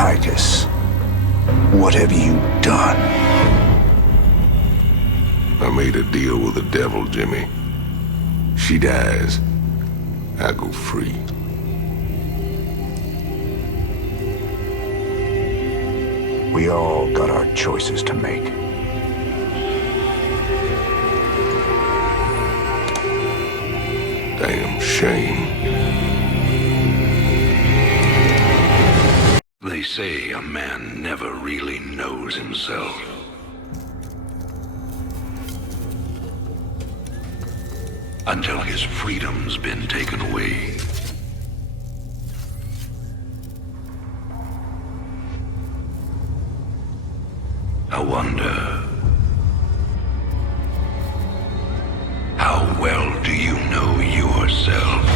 Titus, what have you done? I made a deal with the devil, Jimmy. She dies, I go free. We all got our choices to make. Damn shame. They say a man never really knows himself. Until his freedom's been taken away. I wonder, how well do you know yourself?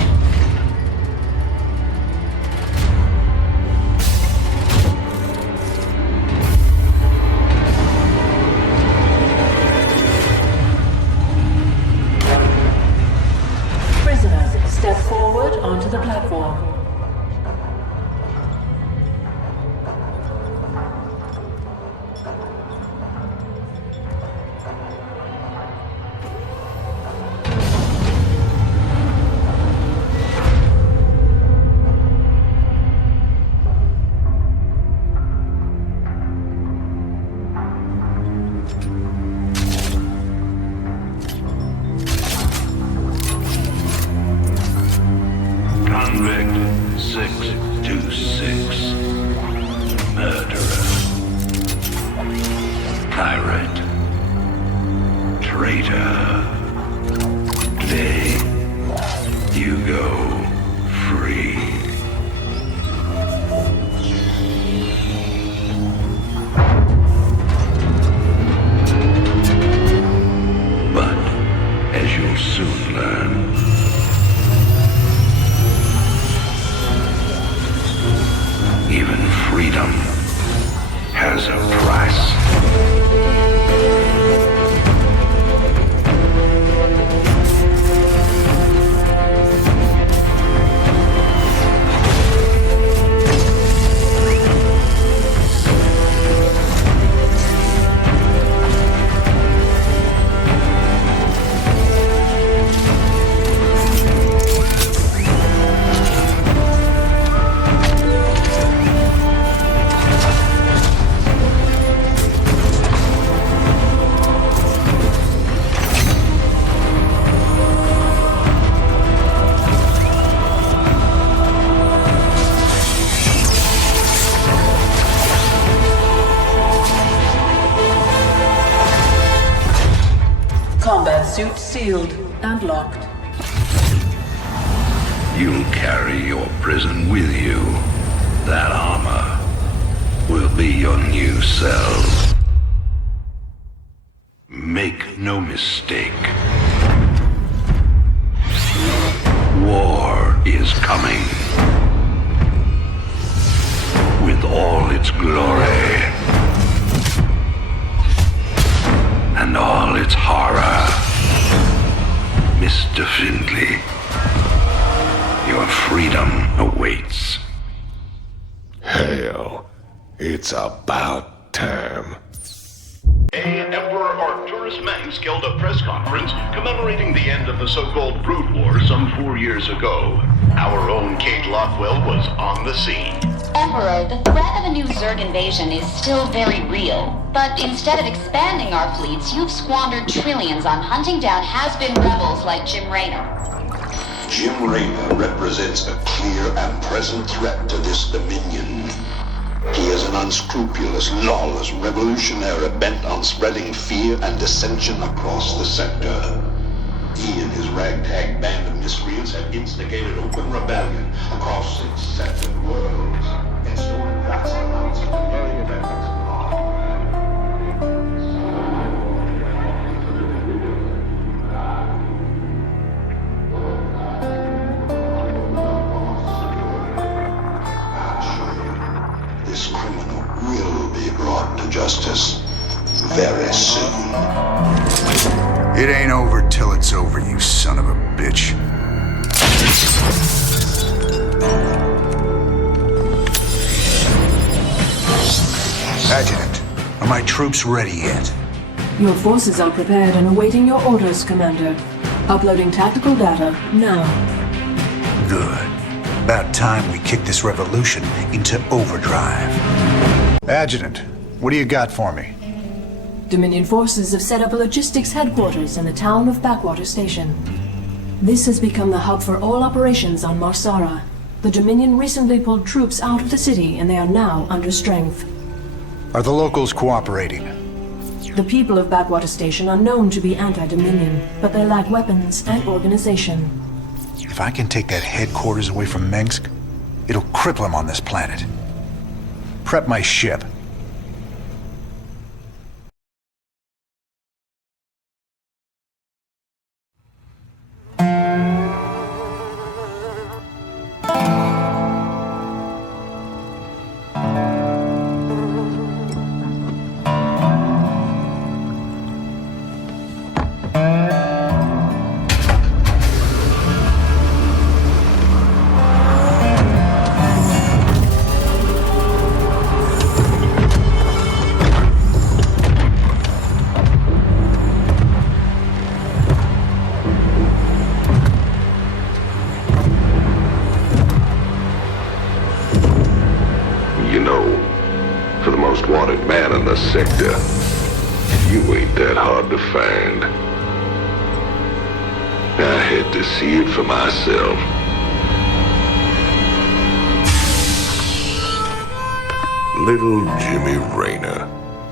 Prisoners, step forward onto the platform. Convict 626. Murderer. Pirate. Traitor. Today, you go free. But, as you'll soon learn, even freedom has a price. Combat suit sealed and locked. You'll carry your prison with you. That armor will be your new cell. Make no mistake. War is coming. With all its glory. And all its horror. Mr. Findlay, your freedom awaits. Hell, it's about time. Emperor Arcturus Mengsk held a press conference commemorating the end of the so-called Brood War some 4 years ago. Our own Kate Lockwell was on the scene. Emperor, the threat of a new Zerg invasion is still very real. But instead of expanding our fleets, you've squandered trillions on hunting down has-been rebels like Jim Raynor. Jim Raynor represents a clear and present threat to this dominion. He is an unscrupulous, lawless revolutionary bent on spreading fear and dissension across the sector. He and his ragtag band of miscreants have instigated open rebellion across 6 separate worlds and stolen vast amounts of the very weapons of law. This criminal will be brought to justice very soon. It ain't over till it's over, you son of a bitch. Are my troops ready yet? Your forces are prepared and awaiting your orders, Commander. Uploading tactical data now. Good. About time we kick this revolution into overdrive. Adjutant, what do you got for me? Dominion forces have set up a logistics headquarters in the town of Backwater Station. This has become the hub for all operations on Marsara. The Dominion recently pulled troops out of the city and they are now under strength. Are the locals cooperating? The people of Backwater Station are known to be anti-Dominion, but they lack weapons and organization. If I can take that headquarters away from Minsk, it'll cripple him on this planet. Prep my ship. Sector. You ain't that hard to find. I had to see it for myself. Little Jimmy Raynor,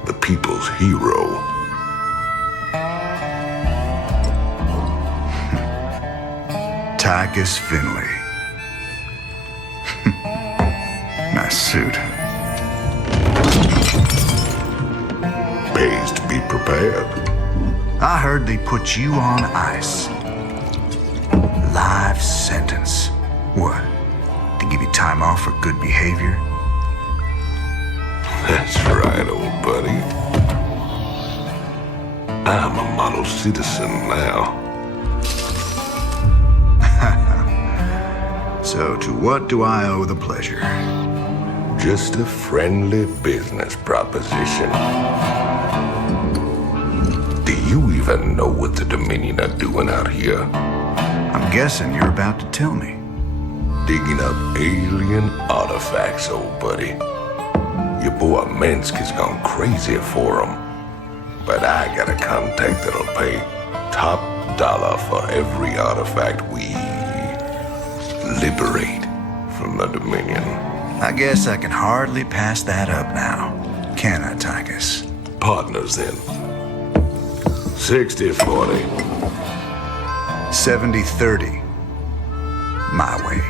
the people's hero. Tychus Finley. Nice suit. Pays to be prepared. I heard they put you on ice. Life sentence. What? To give you time off for good behavior? That's right, old buddy. I'm a model citizen now. So to what do I owe the pleasure? Just a friendly business proposition. Do you even know what the Dominion are doing out here? I'm guessing you're about to tell me. Digging up alien artifacts, old buddy. Your boy Minsk has gone crazy for them. But I got a contact that'll pay top dollar for every artifact we liberate from the Dominion. I guess I can hardly pass that up now. Can I, Tychus? Partners then. 60-40. 70-30. My way.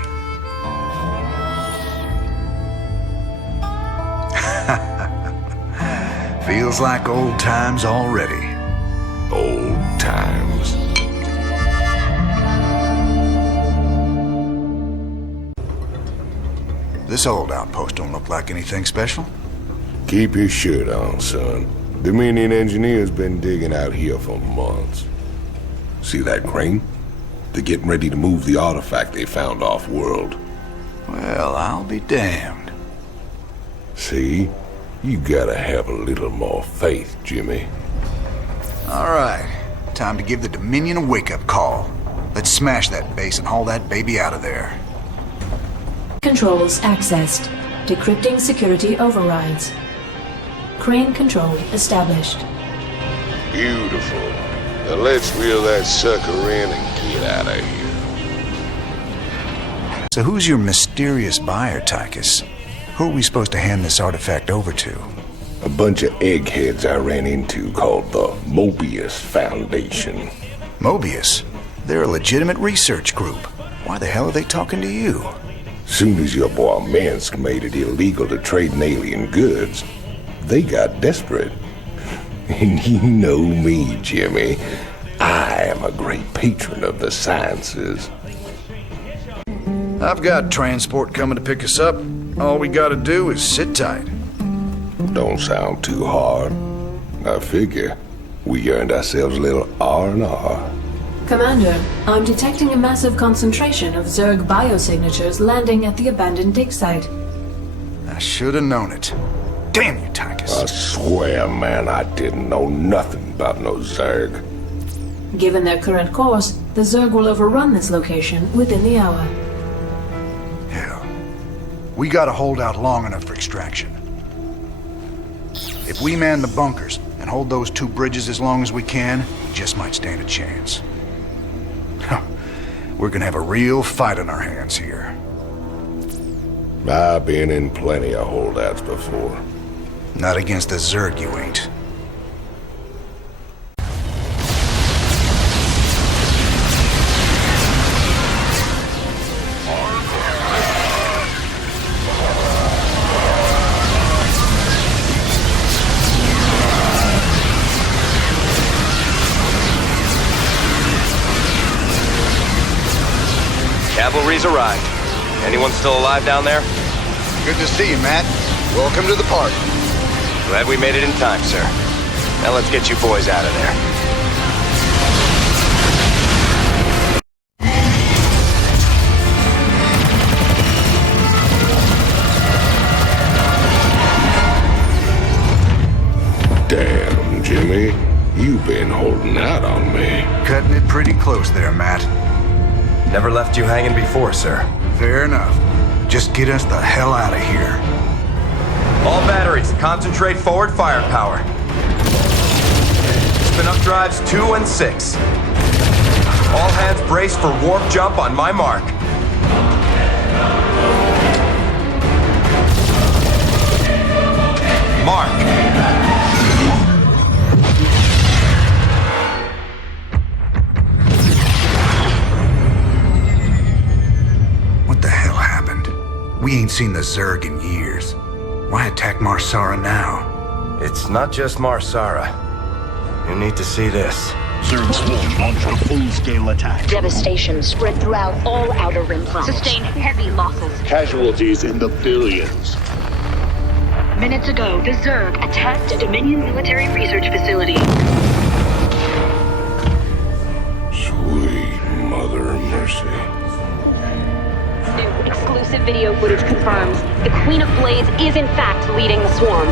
Feels like old times already. Old times. This old outpost don't look like anything special. Keep your shirt on, son. Dominion engineers been digging out here for months. See that crane? They're getting ready to move the artifact they found off-world. Well, I'll be damned. See? You gotta have a little more faith, Jimmy. All right. Time to give the Dominion a wake-up call. Let's smash that base and haul that baby out of there. Controls accessed. Decrypting security overrides. Crane control established. Beautiful. Now let's reel that sucker in and get out of here. So who's your mysterious buyer, Tychus? Who are we supposed to hand this artifact over to? A bunch of eggheads I ran into called the Mobius Foundation. Mobius? They're a legitimate research group. Why the hell are they talking to you? Soon as your boy Minsk made it illegal to trade in alien goods, they got desperate. And you know me, Jimmy. I am a great patron of the sciences. I've got transport coming to pick us up. All we gotta do is sit tight. Don't sound too hard. I figure we earned ourselves a little R&R. Commander, I'm detecting a massive concentration of Zerg biosignatures landing at the abandoned dig site. I should have known it. Damn you, Tychus. I swear, man, I didn't know nothing about no Zerg. Given their current course, the Zerg will overrun this location within the hour. Hell, we gotta hold out long enough for extraction. If we man the bunkers and hold those 2 bridges as long as we can, we just might stand a chance. We're gonna have a real fight on our hands here. I've been in plenty of holdouts before. Not against the Zerg, you ain't. Cavalry's arrived. Anyone still alive down there? Good to see you, Matt. Welcome to the party. Glad we made it in time, sir. Now let's get you boys out of there. Damn, Jimmy. You've been holding out on me. Cutting it pretty close there, Matt. Never left you hanging before, sir. Fair enough. Just get us the hell out of here. All batteries, concentrate forward firepower. Spin up drives 2 and 6. All hands brace for warp jump on my mark. Mark. What the hell happened? We ain't seen the Zerg in years. Why attack Marsara now? It's not just Marsara. You need to see this. Zerg swarm launched a full-scale attack. Devastation spread throughout all Outer Rim planets. Sustained heavy losses. Casualties in the billions. Minutes ago, the Zerg attacked a Dominion military research facility. Sweet mother of mercy. New exclusive video footage confirms the Queen of Blades is in fact leading the swarm.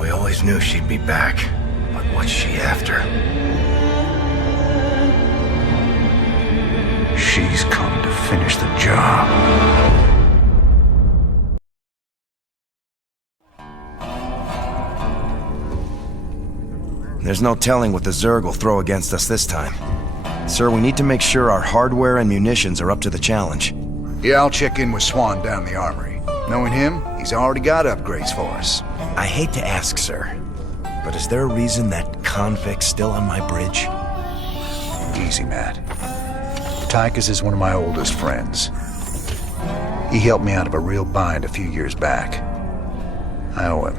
We always knew she'd be back, but what's she after? She's come to finish the job. There's no telling what the Zerg will throw against us this time. Sir, we need to make sure our hardware and munitions are up to the challenge. Yeah, I'll check in with Swan down in the armory. Knowing him, he's already got upgrades for us. I hate to ask, sir, but is there a reason that convict's still on my bridge? Easy, Matt. Tychus is one of my oldest friends. He helped me out of a real bind a few years back. I owe him.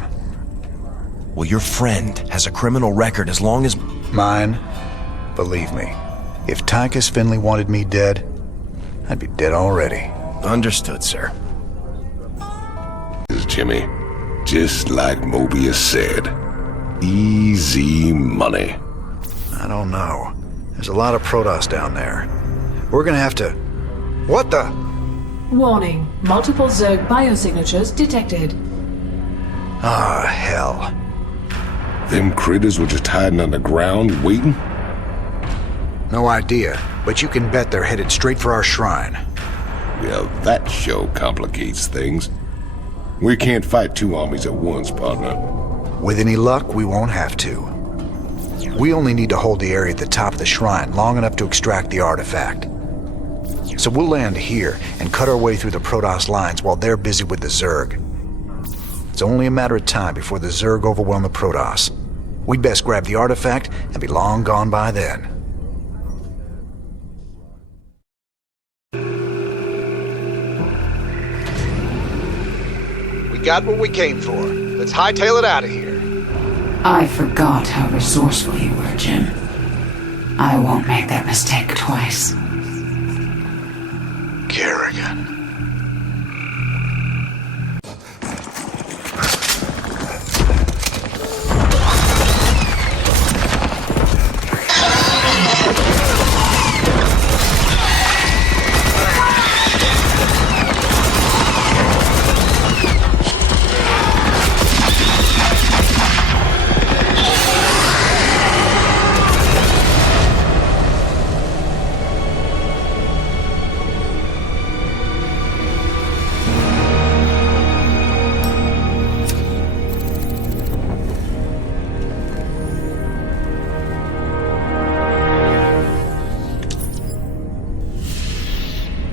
Well, your friend has a criminal record as long as... Mine? Believe me, if Tychus Finley wanted me dead, I'd be dead already. Understood, sir. Jimmy, just like Mobius said, easy money. I don't know. There's a lot of Protoss down there. We're gonna have to... What the? Warning. Multiple Zerg biosignatures detected. Ah, hell. Them critters were just hiding on the ground, waiting? No idea, but you can bet they're headed straight for our shrine. Well, that show complicates things. We can't fight 2 armies at once, partner. With any luck, we won't have to. We only need to hold the area at the top of the shrine long enough to extract the artifact. So we'll land here and cut our way through the Protoss lines while they're busy with the Zerg. It's only a matter of time before the Zerg overwhelm the Protoss. We'd best grab the artifact and be long gone by then. We got what we came for. Let's hightail it out of here. I forgot how resourceful you were, Jim. I won't make that mistake twice. Kerrigan.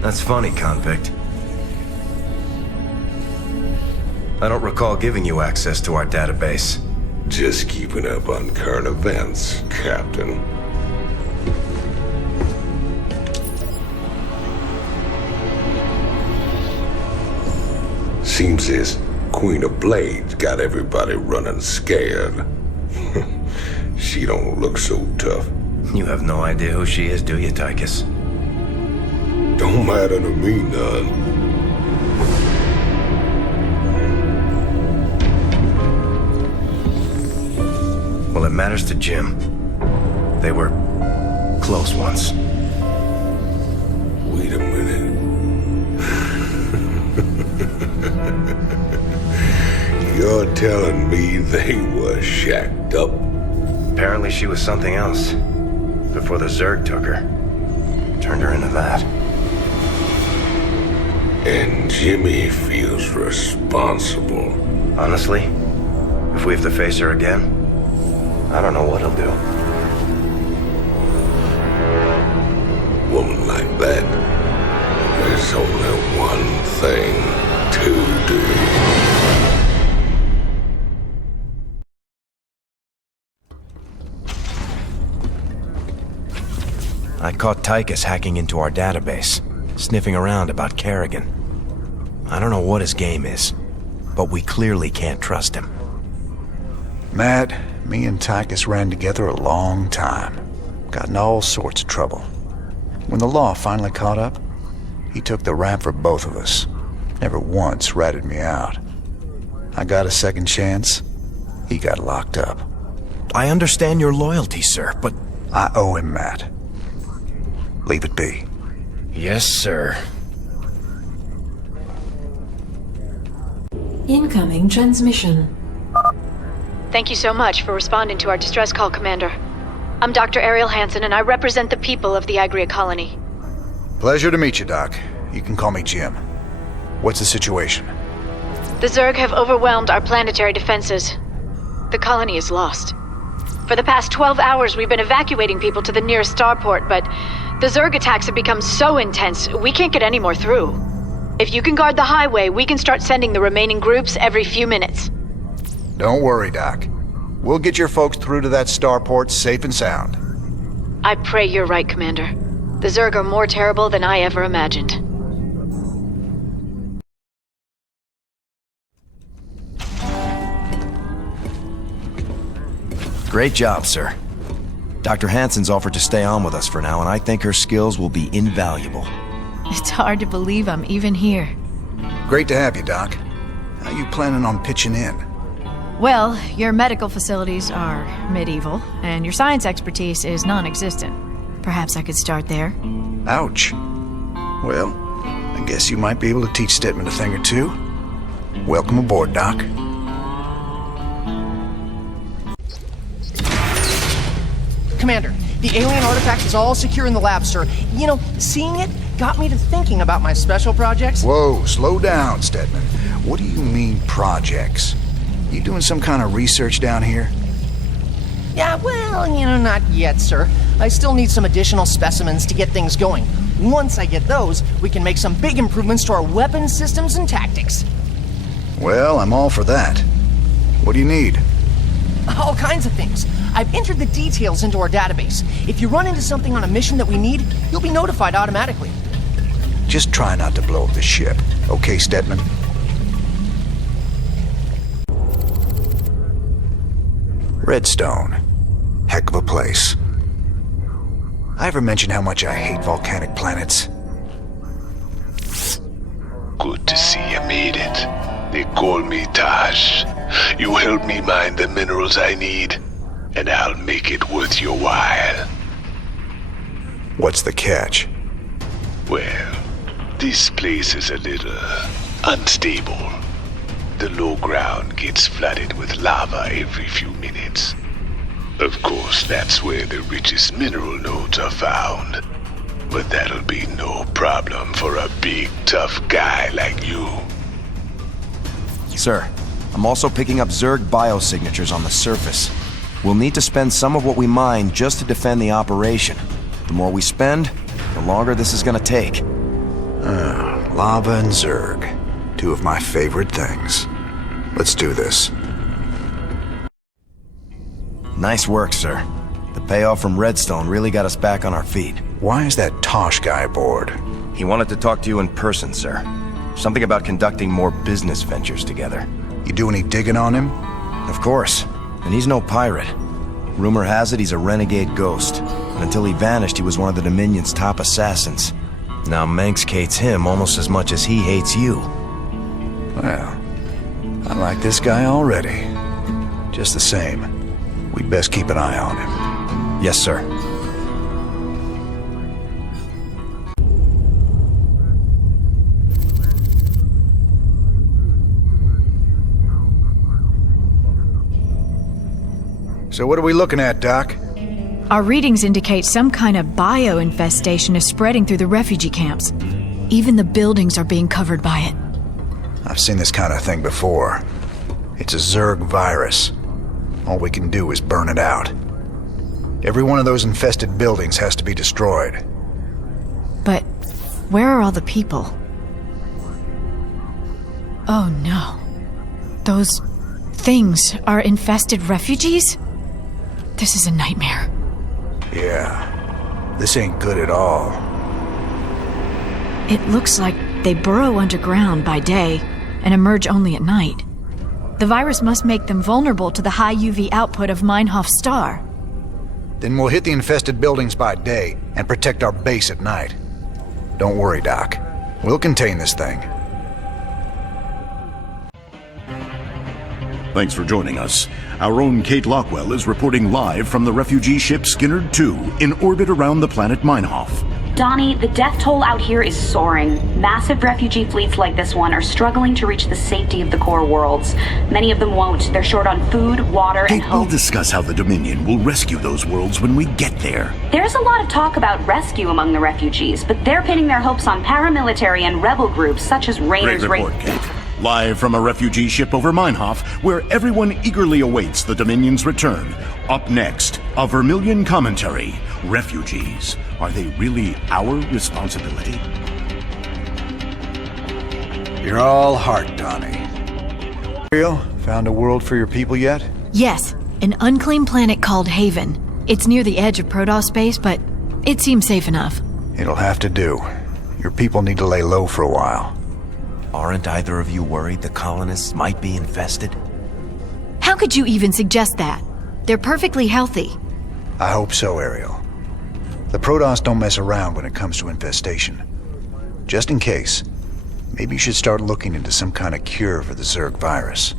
That's funny, convict. I don't recall giving you access to our database. Just keeping up on current events, Captain. Seems this Queen of Blades got everybody running scared. She don't look so tough. You have no idea who she is, do you, Tychus? Don't matter to me none. Well, it matters to Jim. They were close once. Wait a minute. You're telling me they were shacked up? Apparently she was something else. Before the Zerg took her. Turned her into that. And Jimmy feels responsible. Honestly, if we have to face her again, I don't know what he'll do. Woman like that, there's only one thing to do. I caught Tychus hacking into our database, sniffing around about Kerrigan. I don't know what his game is, but we clearly can't trust him. Matt, me and Tychus ran together a long time. Got in all sorts of trouble. When the law finally caught up, he took the rap for both of us. Never once ratted me out. I got a second chance. He got locked up. I understand your loyalty, sir, but... I owe him, Matt. Leave it be. Yes, sir. Incoming transmission. Thank you so much for responding to our distress call, Commander. I'm Dr. Ariel Hansen, and I represent the people of the Agria colony. Pleasure to meet you, Doc. You can call me Jim. What's the situation? The Zerg have overwhelmed our planetary defenses. The colony is lost. For the past 12 hours, we've been evacuating people to the nearest starport, but the Zerg attacks have become so intense, we can't get any more through. If you can guard the highway, we can start sending the remaining groups every few minutes. Don't worry, Doc. We'll get your folks through to that starport safe and sound. I pray you're right, Commander. The Zerg are more terrible than I ever imagined. Great job, sir. Dr. Hansen's offered to stay on with us for now, and I think her skills will be invaluable. It's hard to believe I'm even here. Great to have you, Doc. How you planning on pitching in? Well, your medical facilities are medieval, and your science expertise is non-existent. Perhaps I could start there. Ouch. Well, I guess you might be able to teach Stedman a thing or two. Welcome aboard, Doc. Commander, the alien artifact is all secure in the lab, sir. You know, seeing it got me to thinking about my special projects. Whoa, slow down, Stedman. What do you mean, projects? You doing some kind of research down here? Yeah, well, not yet, sir. I still need some additional specimens to get things going. Once I get those, we can make some big improvements to our weapon systems and tactics. Well, I'm all for that. What do you need? All kinds of things. I've entered the details into our database. If you run into something on a mission that we need, you'll be notified automatically. Just try not to blow up the ship, okay, Stedman? Redstone. Heck of a place. I ever mention how much I hate volcanic planets? Good to see you made it. They call me Taj. You help me mine the minerals I need, and I'll make it worth your while. What's the catch? Well, this place is a little unstable. The low ground gets flooded with lava every few minutes. Of course, that's where the richest mineral nodes are found. But that'll be no problem for a big, tough guy like you. Sir, I'm also picking up Zerg biosignatures on the surface. We'll need to spend some of what we mine just to defend the operation. The more we spend, the longer this is gonna take. Lava and Zerg. Two of my favorite things. Let's do this. Nice work, sir. The payoff from Redstone really got us back on our feet. Why is that Tosh guy aboard? He wanted to talk to you in person, sir. Something about conducting more business ventures together. You do any digging on him? Of course. And he's no pirate. Rumor has it he's a renegade ghost. And until he vanished, he was one of the Dominion's top assassins. Now Manx hates him almost as much as he hates you. Well, I like this guy already. Just the same, we'd best keep an eye on him. Yes, sir. So what are we looking at, Doc? Our readings indicate some kind of bio-infestation is spreading through the refugee camps. Even the buildings are being covered by it. I've seen this kind of thing before. It's a Zerg virus. All we can do is burn it out. Every one of those infested buildings has to be destroyed. But where are all the people? Oh no. Those things are infested refugees? This is a nightmare. Yeah, this ain't good at all. It looks like they burrow underground by day and emerge only at night. The virus must make them vulnerable to the high UV output of Meinhof's star. Then we'll hit the infested buildings by day and protect our base at night. Don't worry, Doc. We'll contain this thing. Thanks for joining us. Our own Kate Lockwell is reporting live from the refugee ship Skinnerd 2 in orbit around the planet Meinhof. Donnie, the death toll out here is soaring. Massive refugee fleets like this one are struggling to reach the safety of the core worlds. Many of them won't. They're short on food, water, and hope. We'll discuss how the Dominion will rescue those worlds when we get there. There's a lot of talk about rescue among the refugees, but they're pinning their hopes on paramilitary and rebel groups such as Raynor's... Great report, Kate. Live from a refugee ship over Meinhof, where everyone eagerly awaits the Dominion's return. Up next, a Vermilion commentary. Refugees. Are they really our responsibility? You're all heart, Donnie. Real? Found a world for your people yet? Yes, an unclaimed planet called Haven. It's near the edge of Protoss space, but it seems safe enough. It'll have to do. Your people need to lay low for a while. Aren't either of you worried the colonists might be infested? How could you even suggest that? They're perfectly healthy. I hope so, Ariel. The Protoss don't mess around when it comes to infestation. Just in case, maybe you should start looking into some kind of cure for the Zerg virus.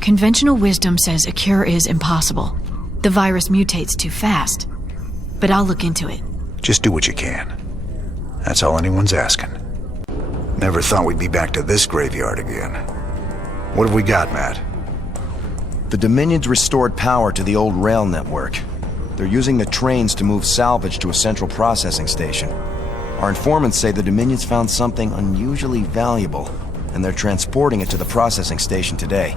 Conventional wisdom says a cure is impossible. The virus mutates too fast. But I'll look into it. Just do what you can. That's all anyone's asking. Never thought we'd be back to this graveyard again. What have we got, Matt? The Dominion's restored power to the old rail network. They're using the trains to move salvage to a central processing station. Our informants say the Dominion's found something unusually valuable, and they're transporting it to the processing station today.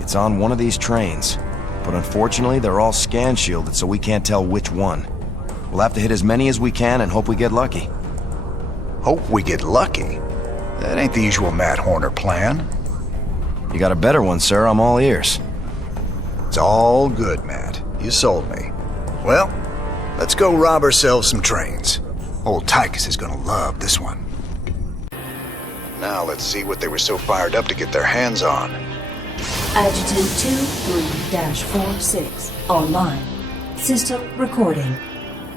It's on one of these trains, but unfortunately they're all scan shielded, so we can't tell which one. We'll have to hit as many as we can and hope we get lucky. Hope we get lucky? That ain't the usual Matt Horner plan. You got a better one, sir. I'm all ears. It's all good, Matt. You sold me. Well, let's go rob ourselves some trains. Old Tychus is gonna love this one. Now let's see what they were so fired up to get their hands on. Adjutant 23-46 online. System recording.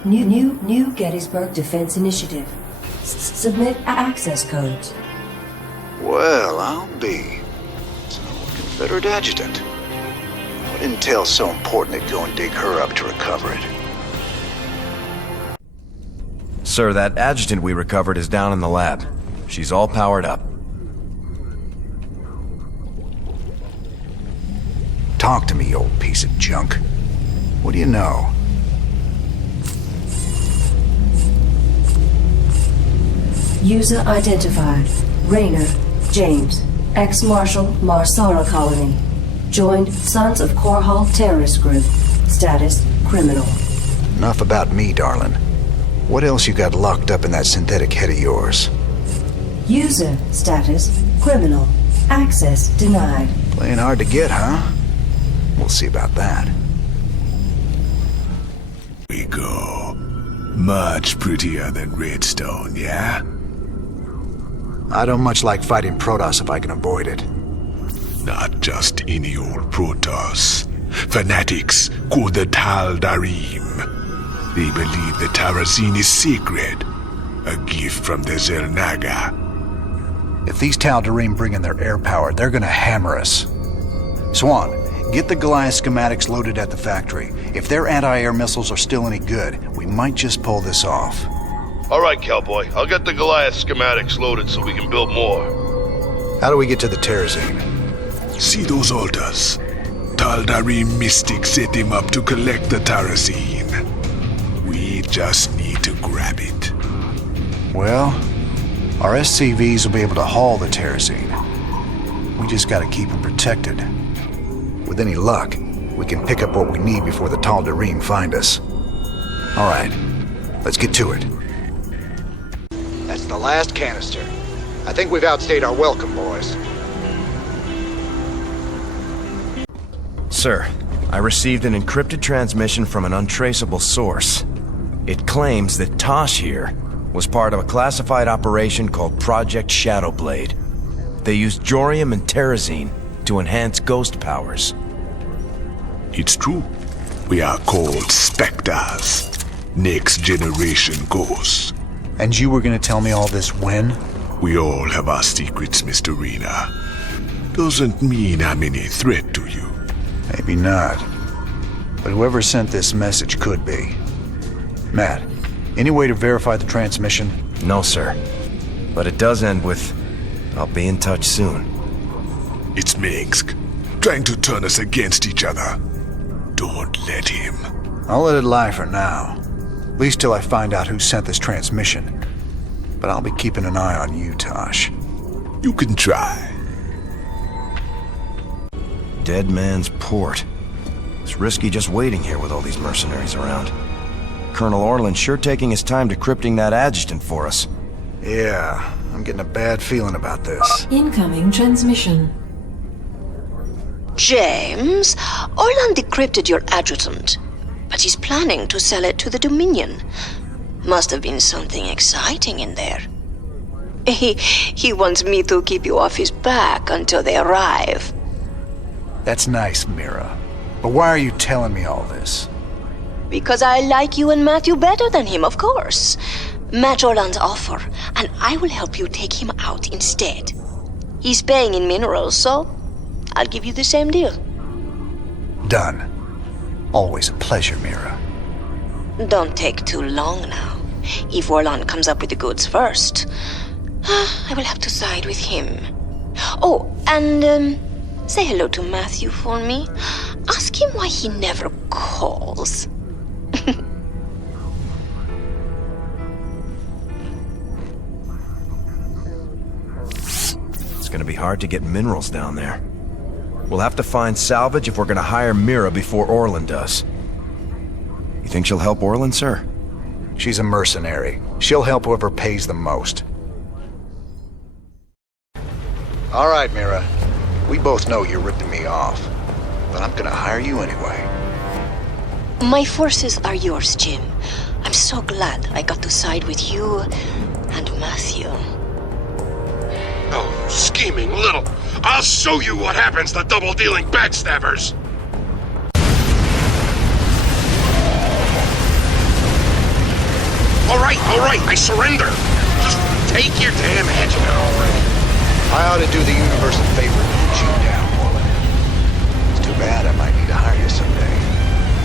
New Gettysburg Defense Initiative. Submit access codes. Well, I'll be. So, Confederate Adjutant. What intel's so important that go and dig her up to recover it? Sir, that adjutant we recovered is down in the lab. She's all powered up. Talk to me, you old piece of junk. What do you know? User identified. Raynor, James. Ex-Marshal, Marsara Colony. Joined Sons of Korhal Terrorist Group. Status, criminal. Enough about me, darling. What else you got locked up in that synthetic head of yours? User status criminal. Access denied. Playing hard to get, huh? We'll see about that. We go. Much prettier than Redstone, yeah? I don't much like fighting Protoss if I can avoid it. Not just any old Protoss. Fanatics called the Tal'Darim. They believe the Terrazine is sacred. A gift from the Xel'Naga. If these Tal'Darim bring in their air power, they're gonna hammer us. Swan, get the Goliath schematics loaded at the factory. If their anti-air missiles are still any good, we might just pull this off. All right, Cowboy. I'll get the Goliath schematics loaded so we can build more. How do we get to the Terrazine? See those altars? Tal'Darim mystics set them up to collect the Terrazine. We just need to grab it. Well, our SCVs will be able to haul the Terrazine. We just gotta keep them protected. With any luck, we can pick up what we need before the Tal'Darim find us. All right, let's get to it. That's the last canister. I think we've outstayed our welcome, boys. Sir, I received an encrypted transmission from an untraceable source. It claims that Tosh here was part of a classified operation called Project Shadowblade. They used Jorium and Terrazine to enhance ghost powers. It's true. We are called Spectres. Next generation ghosts. And you were gonna tell me all this when? We all have our secrets, Mr. Raynor. Doesn't mean I'm any threat to you. Maybe not. But whoever sent this message could be. Matt, any way to verify the transmission? No, sir. But it does end with, I'll be in touch soon. It's Mengsk, trying to turn us against each other. Don't let him. I'll let it lie for now. At least till I find out who sent this transmission. But I'll be keeping an eye on you, Tosh. You can try. Dead Man's Port. It's risky just waiting here with all these mercenaries around. Colonel Orland's sure taking his time decrypting that adjutant for us. Yeah, I'm getting a bad feeling about this. Incoming transmission. James, Orland decrypted your adjutant, but he's planning to sell it to the Dominion. Must have been something exciting in there. He wants me to keep you off his back until they arrive. That's nice, Mira. But why are you telling me all this? Because I like you and Matthew better than him, of course. Match Orland's offer, and I will help you take him out instead. He's paying in minerals, so I'll give you the same deal. Done. Always a pleasure, Mira. Don't take too long now. If Orland comes up with the goods first, I will have to side with him. Oh, and say hello to Matthew for me. Ask him why he never calls. It's gonna be hard to get minerals down there. We'll have to find salvage if we're gonna hire Mira before Orland does. You think she'll help Orland, sir? She's a mercenary. She'll help whoever pays the most. All right, Mira. We both know you're ripping me off, but I'm gonna hire you anyway. My forces are yours, Jim. I'm so glad I got to side with you and Matthew. Oh, scheming little. I'll show you what happens to double-dealing backstabbers. All right, I surrender. Just take your damn adjutant already. I ought to do the universe a favor and put you down, woman. It's too bad I might need to hire you someday.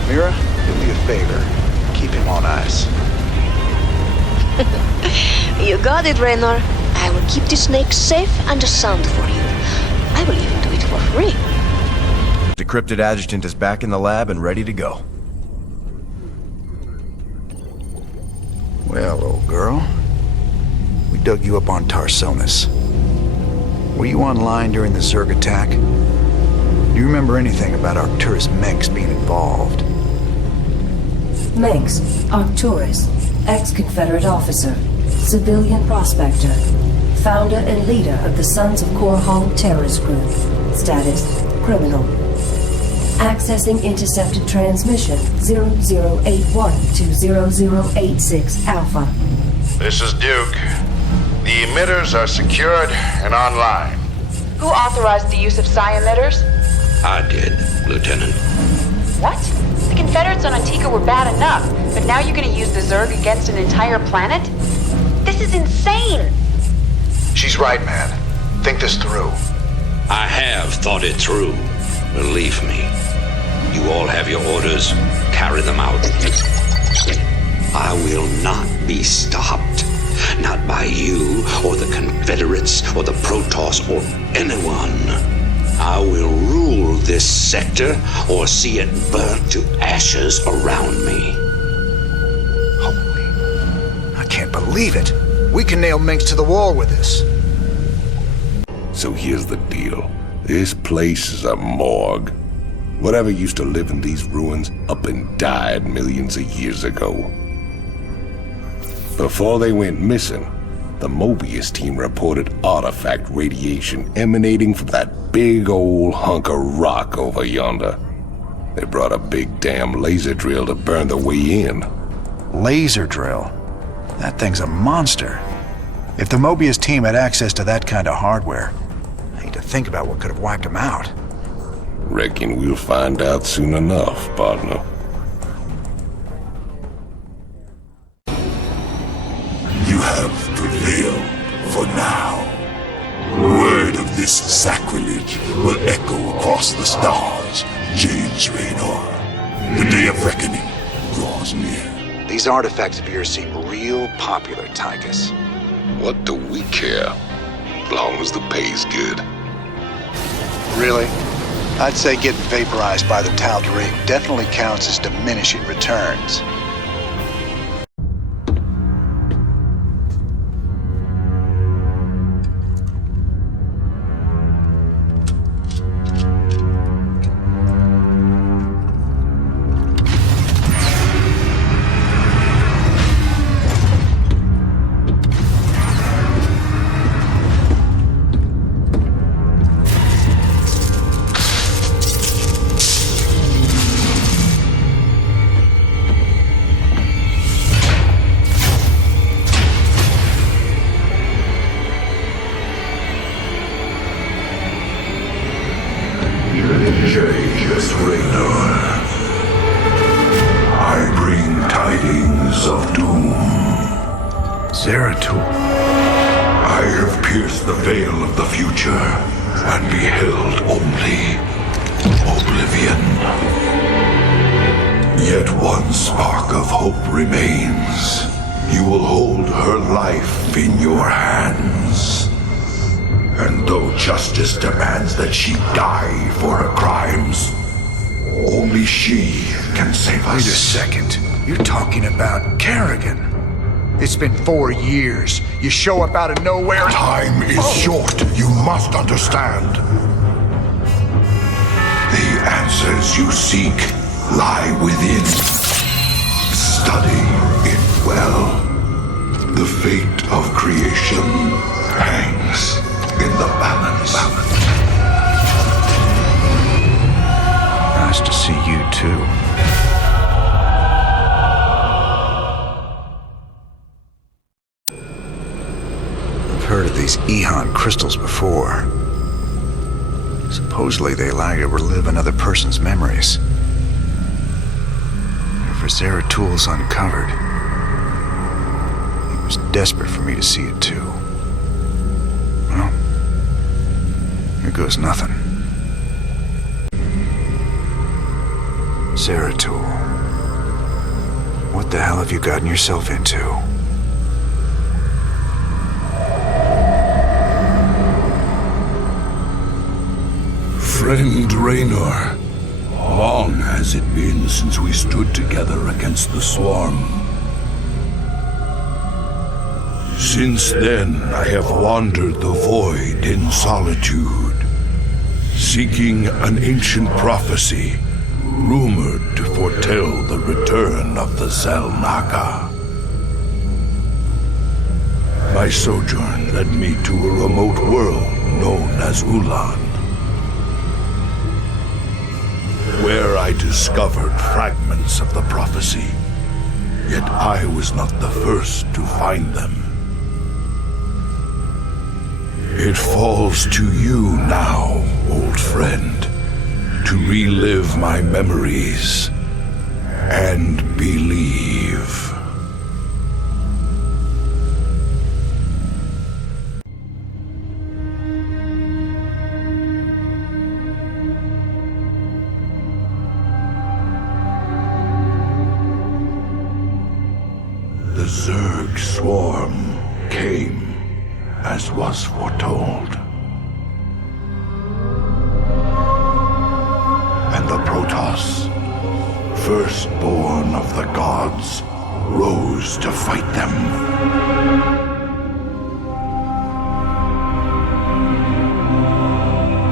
Mira, do me a favor. Keep him on ice. You got it, Raynor. I will keep the snake safe and sound for you. I will even do it for free. Decrypted adjutant is back in the lab and ready to go. Well, old girl, we dug you up on Tarsonis. Were you online during the Zerg attack? Do you remember anything about Arcturus Mengsk being involved? Mengsk, Arcturus, ex-Confederate officer, civilian prospector, founder and leader of the Sons of Korhal terrorist group. Status: criminal. Accessing intercepted transmission 0081 to 0086 Alpha. This is Duke. The emitters are secured and online. Who authorized the use of psi emitters? I did, Lieutenant. What? The Confederates on Antigua were bad enough, but now you're gonna use the Zerg against an entire planet? This is insane! She's right, man. Think this through. I have thought it through. Believe me. You all have your orders. Carry them out. I will not be stopped. Not by you, or the Confederates, or the Protoss, or anyone. I will rule this sector, or see it burnt to ashes around me. Holy... I can't believe it. We can nail Minx to the wall with this. So here's the deal. This place is a morgue. Whatever used to live in these ruins up and died millions of years ago. Before they went missing, the Mobius team reported artifact radiation emanating from that big old hunk of rock over yonder. They brought a big damn laser drill to burn the way in. Laser drill? That thing's a monster. If the Mobius team had access to that kind of hardware, I need to think about what could have wiped them out. Reckon we'll find out soon enough, partner. You have prevailed for now. Word of this sacrilege will echo across the stars, James Raynor. The day of reckoning draws near. These artifacts of yours seem real popular, Tychus. What do we care? Long as the pay's good. Really? I'd say getting vaporized by the Tal'Darim definitely counts as diminishing returns. James Raynor. I bring tidings of doom. Zeratul. I have pierced the veil of the future and beheld only oblivion. Yet one spark of hope remains. You will hold her life in your hands. And though justice demands that she die for her crimes, only she can save us. Wait a second. You're talking about Kerrigan. It's been 4 years. You show up out of nowhere. Time is short. You must understand. The answers you seek lie within. Study it well. The fate of creation hangs in the balance. Nice to see you too. I've heard of these Ehon crystals before. Supposedly they allow you to relive another person's memories. If Zeratul's uncovered, he was desperate for me to see it too. Well, here goes nothing. Zeratul, what the hell have you gotten yourself into? Friend Raynor, long has it been since we stood together against the Swarm. Since then, I have wandered the void in solitude, seeking an ancient prophecy rumored to foretell the return of the Xel'Naga. My sojourn led me to a remote world known as Ulan, where I discovered fragments of the prophecy. Yet I was not the first to find them. It falls to you now, old friend, to relive my memories and believe. The Zerg swarm came as was foretold. And the Protoss, firstborn of the gods, rose to fight them.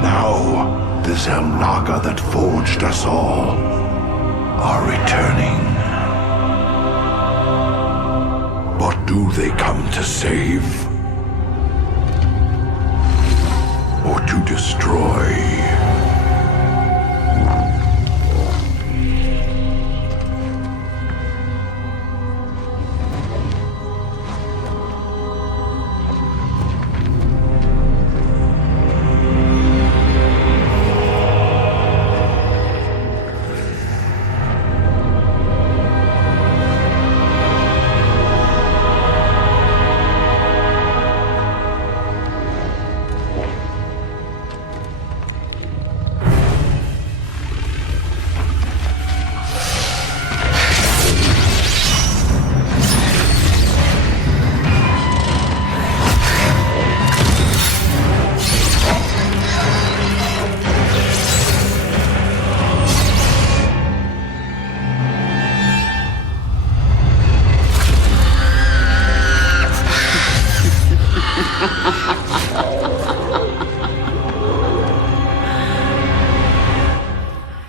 Now, the Zelnaga that forged us all are returning. But do they come to save? Or to destroy?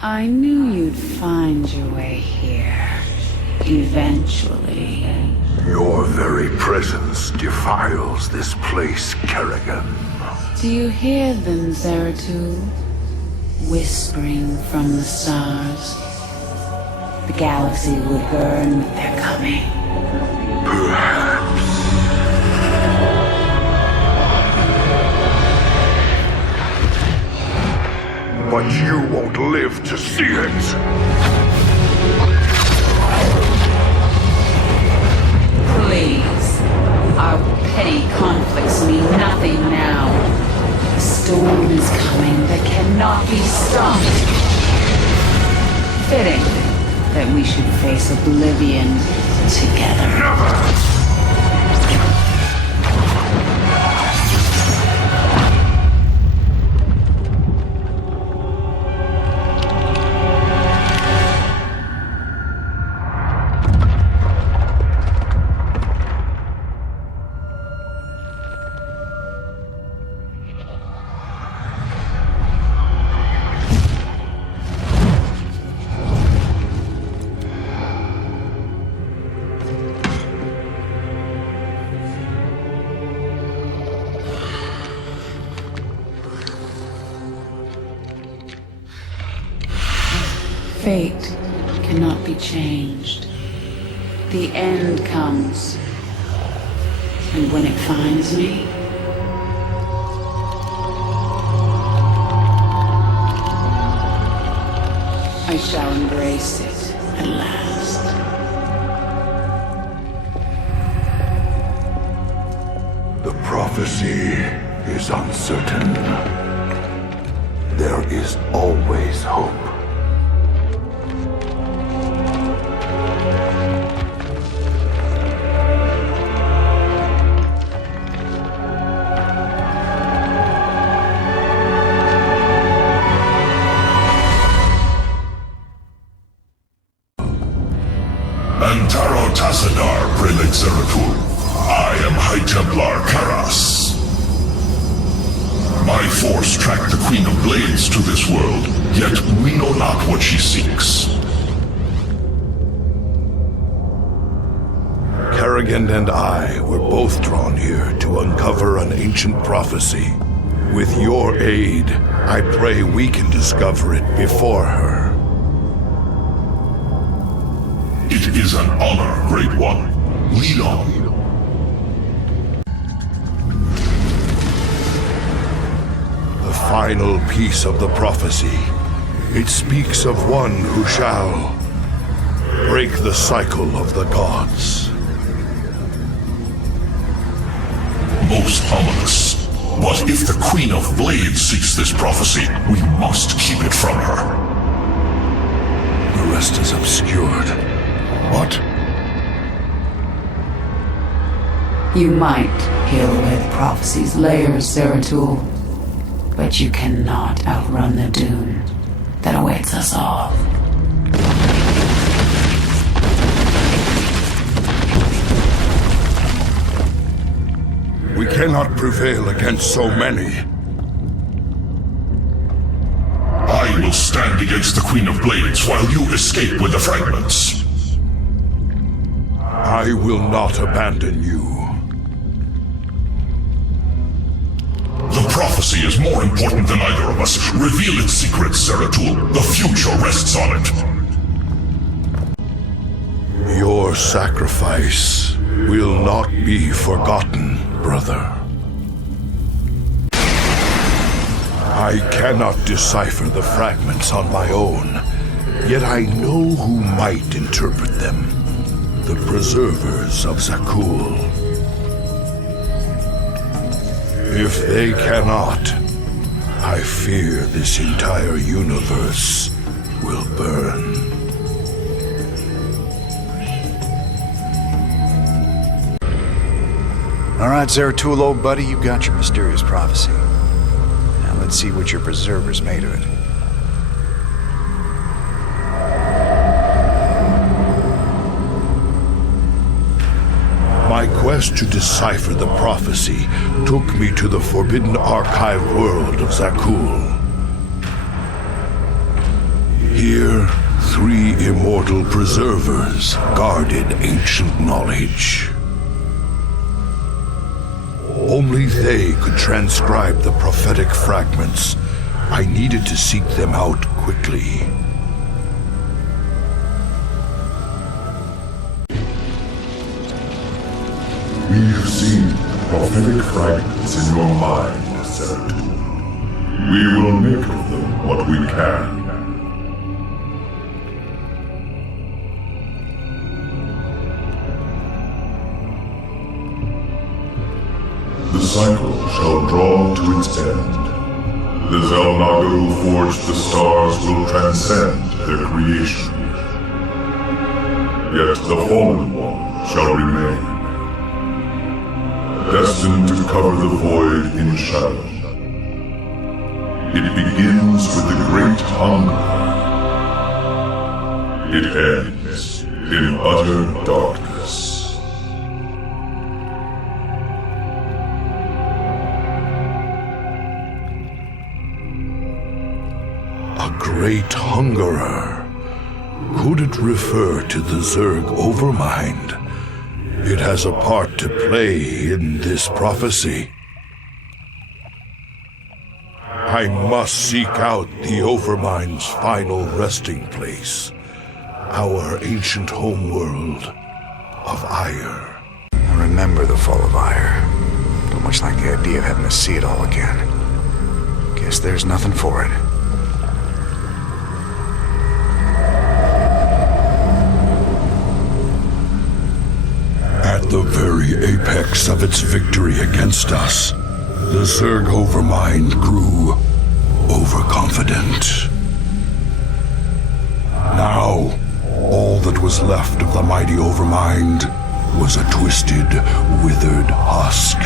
I knew you'd find your way here. Eventually. Your very presence defiles this place, Kerrigan. Do you hear them, Zeratu? Whispering from the stars. The galaxy will burn with their coming. Perhaps. But you won't live to see it! Please. Our petty conflicts mean nothing now. The storm is coming that cannot be stopped. Fitting that we should face oblivion together. Never! Fate cannot be changed. The end comes. And when it finds me, I shall embrace it at last. The prophecy is uncertain. There is always hope. I am High Templar Karas. My force tracked the Queen of Blades to this world, yet we know not what she seeks. Kerrigan and I were both drawn here to uncover an ancient prophecy. With your aid, I pray we can discover it before her. It is an honor, Great One. Lead on. The final piece of the prophecy. It speaks of one who shall break the cycle of the gods. Most ominous. But if the Queen of Blades seeks this prophecy, we must keep it from her. The rest is obscured. What? You might peel away the prophecy's layers, Zeratul, but you cannot outrun the doom that awaits us all. We cannot prevail against so many. I will stand against the Queen of Blades while you escape with the fragments. I will not abandon you. The prophecy is more important than either of us. Reveal its secrets, Zeratul. The future rests on it. Your sacrifice will not be forgotten, brother. I cannot decipher the fragments on my own, yet I know who might interpret them. The preservers of Zakul. If they cannot, I fear this entire universe will burn. All right, Zeratul, old buddy, you got your mysterious prophecy. Now let's see what your preservers made of it. My quest to decipher the prophecy took me to the forbidden archive world of Zakul. Here, 3 immortal preservers guarded ancient knowledge. Only they could transcribe the prophetic fragments. I needed to seek them out quickly. We have seen prophetic fragments in your mind, Zeratul. We will make of them what we can. The cycle shall draw to its end. The Zelnaga who forged the stars will transcend their creation. Yet the Fallen One shall remain, destined to cover the void in shadow. It begins with the Great Hunger. It ends in utter darkness. A great hungerer. Could it refer to the Zerg Overmind? It has a part to play in this prophecy. I must seek out the Overmind's final resting place. Our ancient homeworld of Ire. I remember the fall of Ire. Don't much like the idea of having to see it all again. Guess there's nothing for it. At the very apex of its victory against us, the Zerg Overmind grew overconfident. Now, all that was left of the mighty Overmind was a twisted, withered husk.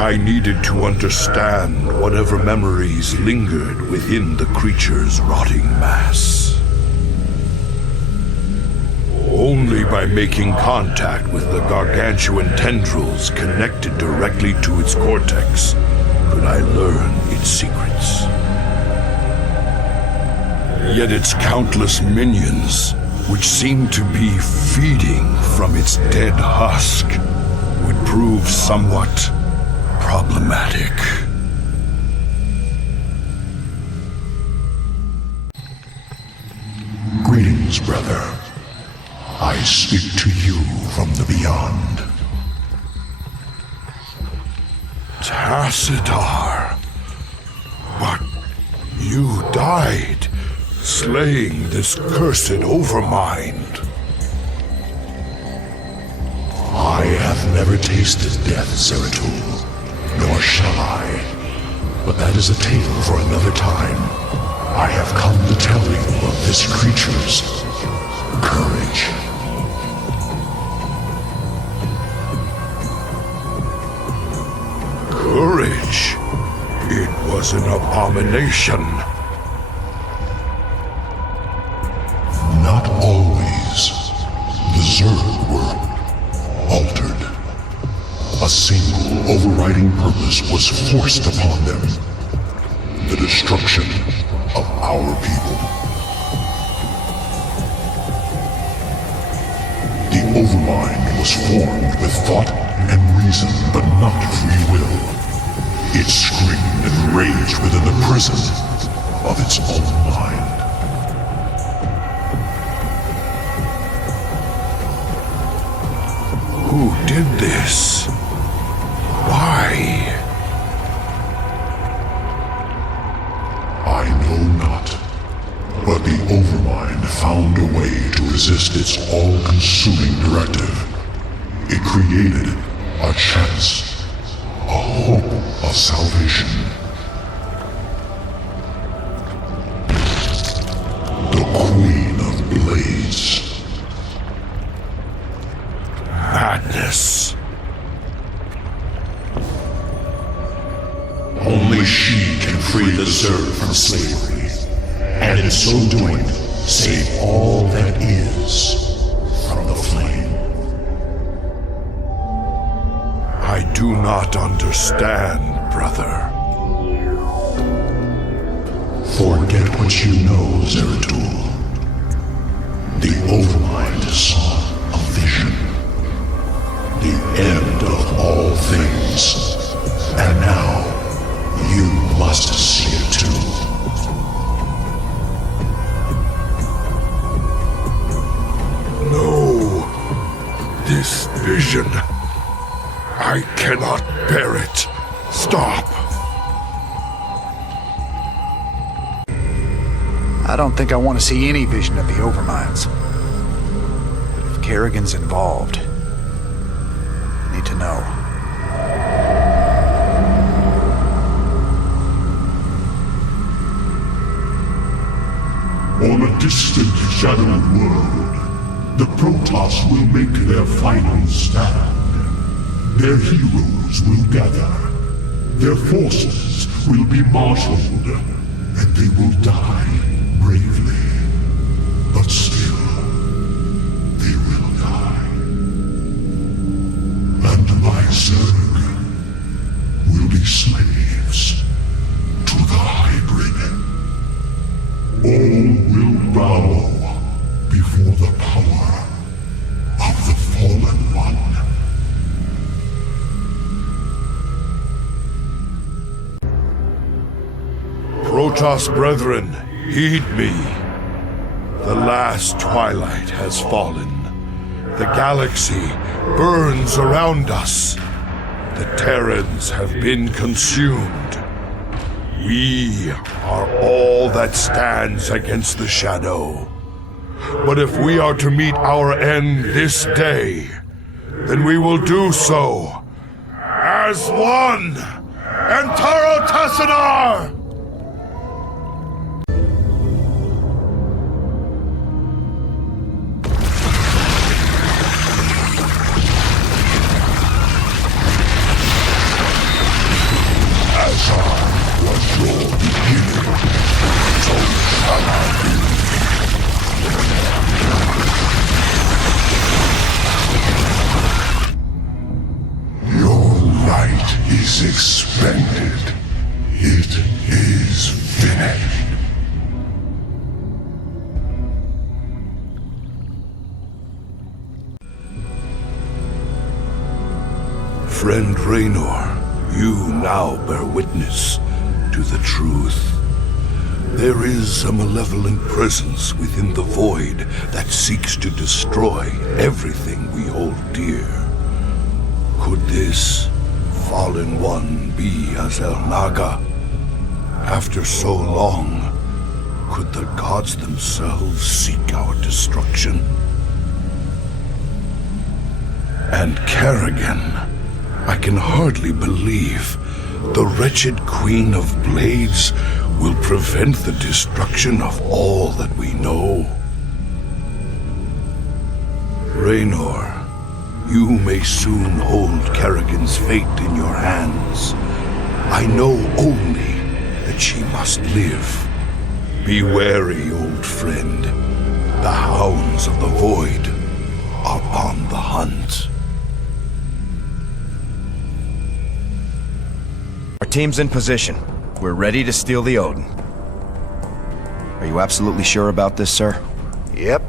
I needed to understand whatever memories lingered within the creature's rotting mass. Only by making contact with the gargantuan tendrils connected directly to its cortex could I learn its secrets. Yet its countless minions which seemed to be feeding from its dead husk, would prove somewhat problematic. Greetings, brother. I speak to you from the beyond. Tassadar. But you died, slaying this cursed Overmind. I have never tasted death, Zeratul, nor shall I. But that is a tale for another time. I have come to tell you of this creature's courage. Courage? It was an abomination. Not always. The Zerg were altered. A single overriding purpose was forced upon them. The destruction of our people. The Overmind was formed with thought and reason, but not free will. It screamed and raged within the prison of its own mind. Who did this? Why? I know not, but the Overmind found a way to resist its all-consuming directive. It created a chance, a hope of salvation. The Queen of Blades. Madness. Only she can free the Zerg from slavery, and in so doing, save all that is from the flame. I do not understand, brother. Forget what you know, Zeratul. The Overmind saw a vision. The end of all things. And now, you must see it too. No. This vision. I cannot bear it. Stop. I don't think I want to see any vision of the Overminds. But if Kerrigan's involved, I need to know. On a distant, shadowed world, the Protoss will make their final stand. Their heroes will gather. Their forces will be marshaled, and they will die bravely. But still, they will die. And my Zerg will be slaves to the hybrid. All will bow before the power of the Fallen One. Protoss brethren, heed me. The last twilight has fallen. The galaxy burns around us. The Terrans have been consumed. We are all that stands against the shadow. But if we are to meet our end this day, then we will do so as one. Antaro Tassadar! Is expended. It is finished. Raynor, you now bear witness to the truth. There is a malevolent presence within the void that seeks to destroy everything we hold dear. Could this fallen one be Azel Naga? After so long, could the gods themselves seek our destruction? And Kerrigan, I can hardly believe the wretched Queen of Blades will prevent the destruction of all that we know. Raynor, you may soon hold Kerrigan's fate in your hands. I know only that she must live. Be wary, old friend. The hounds of the void are on the hunt. Our team's in position. We're ready to steal the Odin. Are you absolutely sure about this, sir? Yep.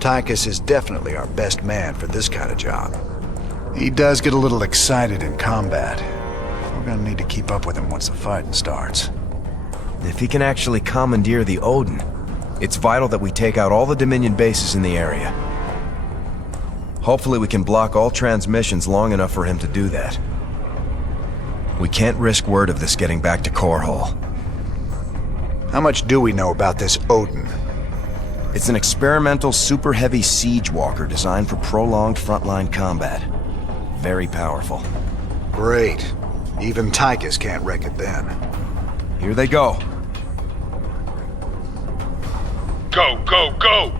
Tychus is definitely our best man for this kind of job. He does get a little excited in combat. We're gonna need to keep up with him once the fighting starts. If he can actually commandeer the Odin, it's vital that we take out all the Dominion bases in the area. Hopefully we can block all transmissions long enough for him to do that. We can't risk word of this getting back to Core Hall. How much do we know about this Odin? It's an experimental super heavy siege walker designed for prolonged frontline combat. Very powerful. Great. Even Tychus can't wreck it then. Here they go. Go, go, go!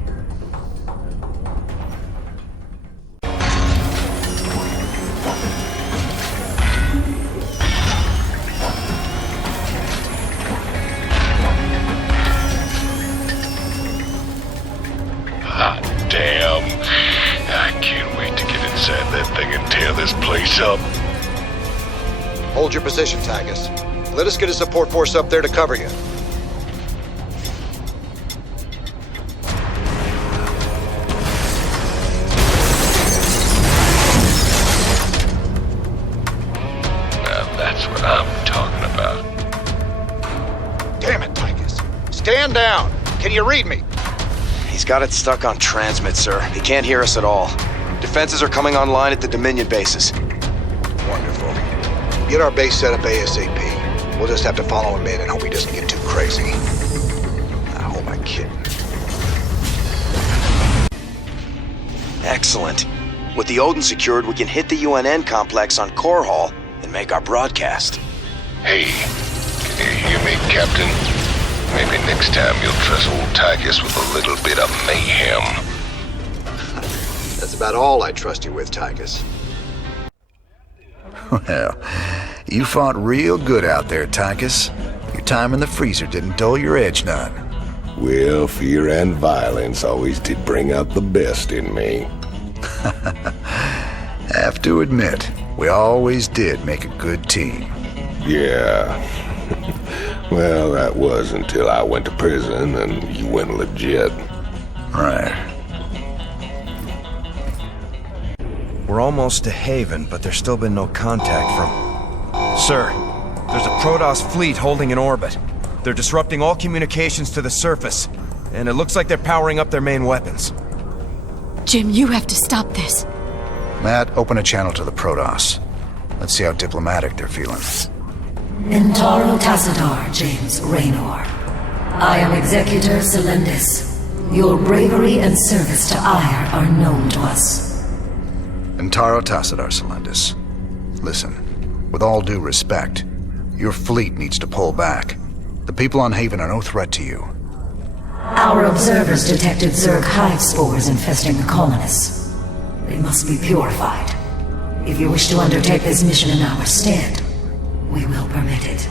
Hot damn. I can't wait to get inside that thing and tear this place up. Hold your position, Tychus. Let us get a support force up there to cover you. Now that's what I'm talking about. Damn it, Tychus. Stand down. Can you read me? He's got it stuck on transmit, sir. He can't hear us at all. Defenses are coming online at the Dominion bases. Wonderful. Get our base set up ASAP. We'll just have to follow him in and hope he doesn't get too crazy. I hope I'm kidding. Excellent. With the Odin secured, we can hit the UNN complex on Core Hall and make our broadcast. Hey, can you hear me, Captain? Maybe next time you'll trust old Tychus with a little bit of mayhem. That's about all I trust you with, Tychus. Well, you fought real good out there, Tychus. Your time in the freezer didn't dull your edge none. Well, fear and violence always did bring out the best in me. Have to admit, we always did make a good team. Yeah. Well, that was until I went to prison and you went legit. Right. We're almost to Haven, but there's still been no contact from... Sir, there's a Protoss fleet holding in orbit. They're disrupting all communications to the surface, and it looks like they're powering up their main weapons. Jim, you have to stop this. Matt, open a channel to the Protoss. Let's see how diplomatic they're feeling. Intaro Tassadar, James Raynor. I am Executor Celendis. Your bravery and service to Ire are known to us. Intaro Tassadar, Celendis. Listen, with all due respect, your fleet needs to pull back. The people on Haven are no threat to you. Our observers detected Zerg hive spores infesting the colonists. They must be purified. If you wish to undertake this mission in our stead, we will permit it.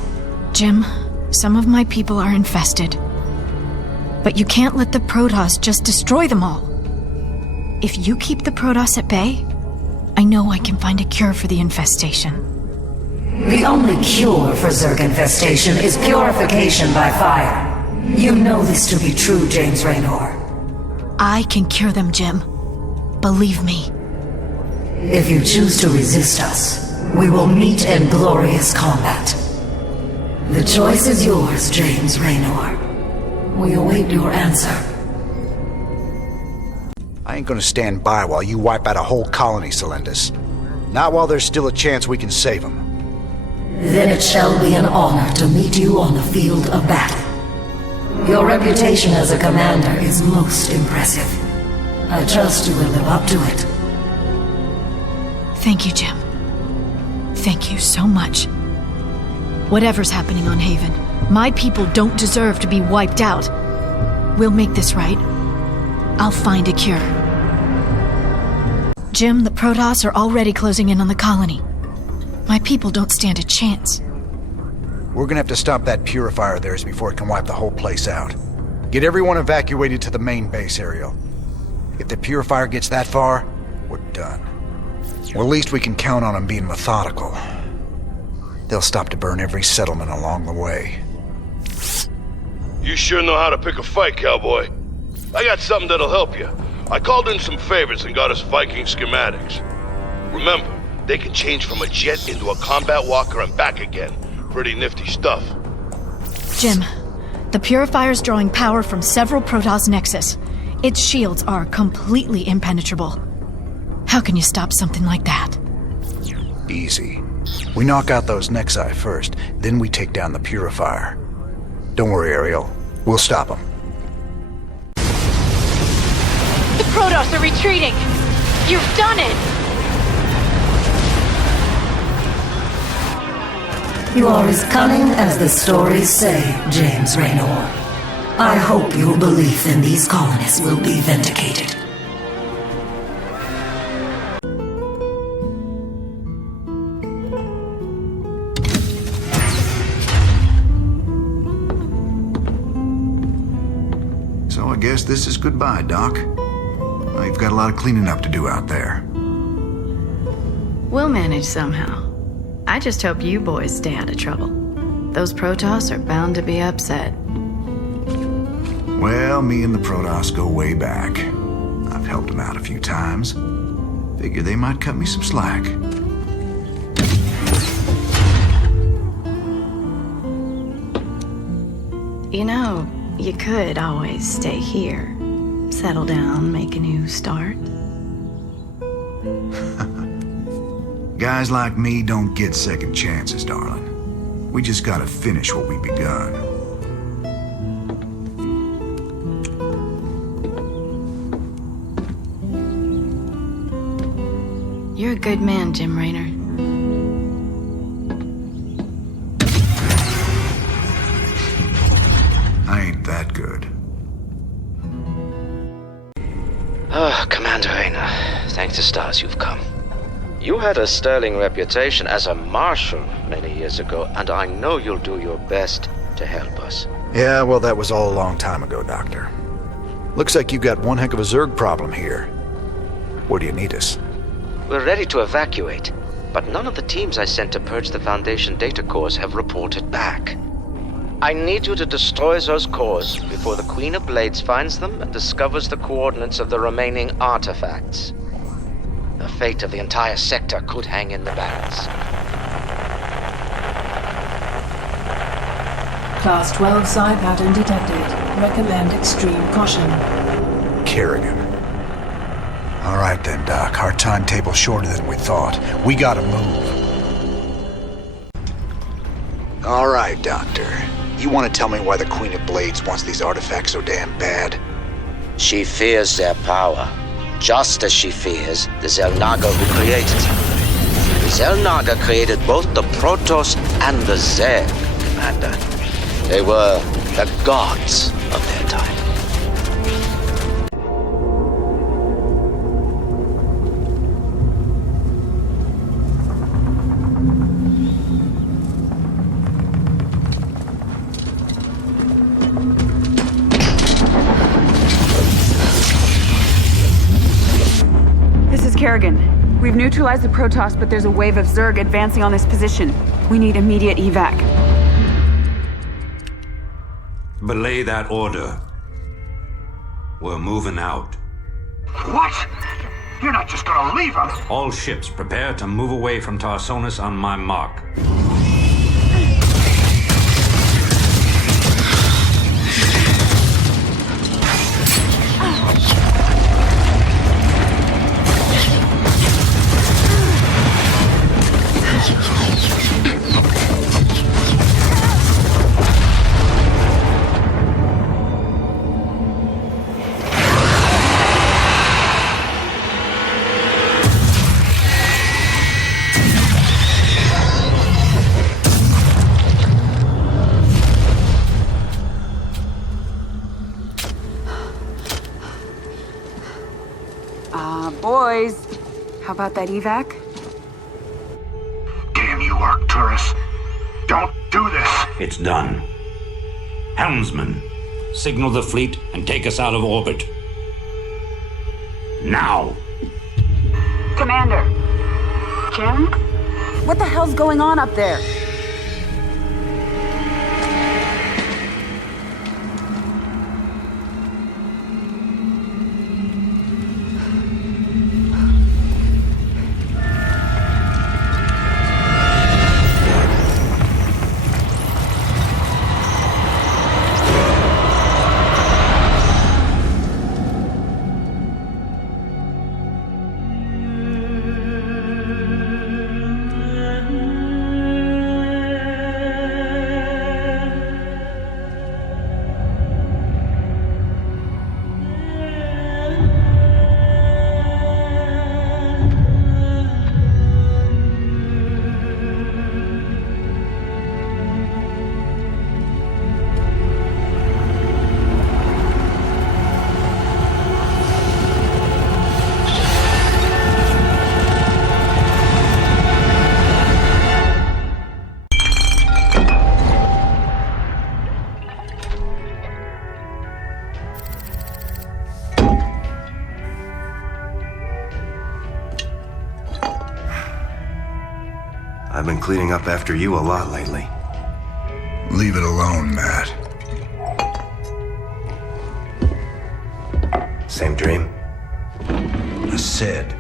Jim, some of my people are infested. But you can't let the Protoss just destroy them all. If you keep the Protoss at bay, I know I can find a cure for the infestation. The only cure for Zerg infestation is purification by fire. You know this to be true, James Raynor. I can cure them, Jim. Believe me. If you choose to resist us, we will meet in glorious combat. The choice is yours, James Raynor. We await your answer. I ain't gonna stand by while you wipe out a whole colony, Celendis. Not while there's still a chance we can save them. Then it shall be an honor to meet you on the field of battle. Your reputation as a commander is most impressive. I trust you will live up to it. Thank you, Jim. Thank you so much. Whatever's happening on Haven, my people don't deserve to be wiped out. We'll make this right. I'll find a cure. Jim, the Protoss are already closing in on the colony. My people don't stand a chance. We're gonna have to stop that purifier of theirs before it can wipe the whole place out. Get everyone evacuated to the main base, Ariel. If the purifier gets that far, we're done. Well, at least we can count on them being methodical. They'll stop to burn every settlement along the way. You sure know how to pick a fight, cowboy. I got something that'll help you. I called in some favors and got us Viking schematics. Remember, they can change from a jet into a combat walker and back again. Pretty nifty stuff. Jim, the purifier's drawing power from several Protoss nexus. Its shields are completely impenetrable. How can you stop something like that? Easy. We knock out those nexi first, then we take down the purifier. Don't worry, Ariel. We'll stop them. The Protoss are retreating! You've done it! You are as cunning as the stories say, James Raynor. I hope your belief in these colonists will be vindicated. So I guess this is goodbye, Doc. Well, you've got a lot of cleaning up to do out there. We'll manage somehow. I just hope you boys stay out of trouble. Those Protoss are bound to be upset. Well, me and the Protoss go way back. I've helped them out a few times. Figure they might cut me some slack. You know, you could always stay here. Settle down, make a new start. Guys like me don't get second chances, darling. We just gotta finish what we begun. You're a good man, Jim Raynor. I ain't that good. Commander Raynor, thank the stars you've come. You had a sterling reputation as a marshal many years ago, and I know you'll do your best to help us. Yeah, well, that was all a long time ago, Doctor. Looks like you got one heck of a Zerg problem here. Where do you need us? We're ready to evacuate, but none of the teams I sent to purge the Foundation data cores have reported back. I need you to destroy those cores before the Queen of Blades finds them and discovers the coordinates of the remaining artifacts. The fate of the entire sector could hang in the balance. Class 12 psi pattern detected. Recommend extreme caution. Kerrigan. All right then, Doc. Our timetable's shorter than we thought. We gotta move. All right, Doctor. You want to tell me why the Queen of Blades wants these artifacts so damn bad? She fears their power, just as she fears the Xel'Naga who created them. The Xel'Naga created both the Protoss and the Zerg, Commander. They were the gods of their time. Kerrigan, we've neutralized the Protoss, but there's a wave of Zerg advancing on this position. We need immediate evac. Belay that order. We're moving out. What? You're not just gonna leave us! All ships prepare to move away from Tarsonis on my mark. Boys, how about that evac? Damn you, Arcturus. Don't do this. It's done. Helmsman, signal the fleet and take us out of orbit. Now! Commander. Kim? What the hell's going on up there? I've been cleaning up after you a lot lately. Leave it alone, Matt. Same dream? I said,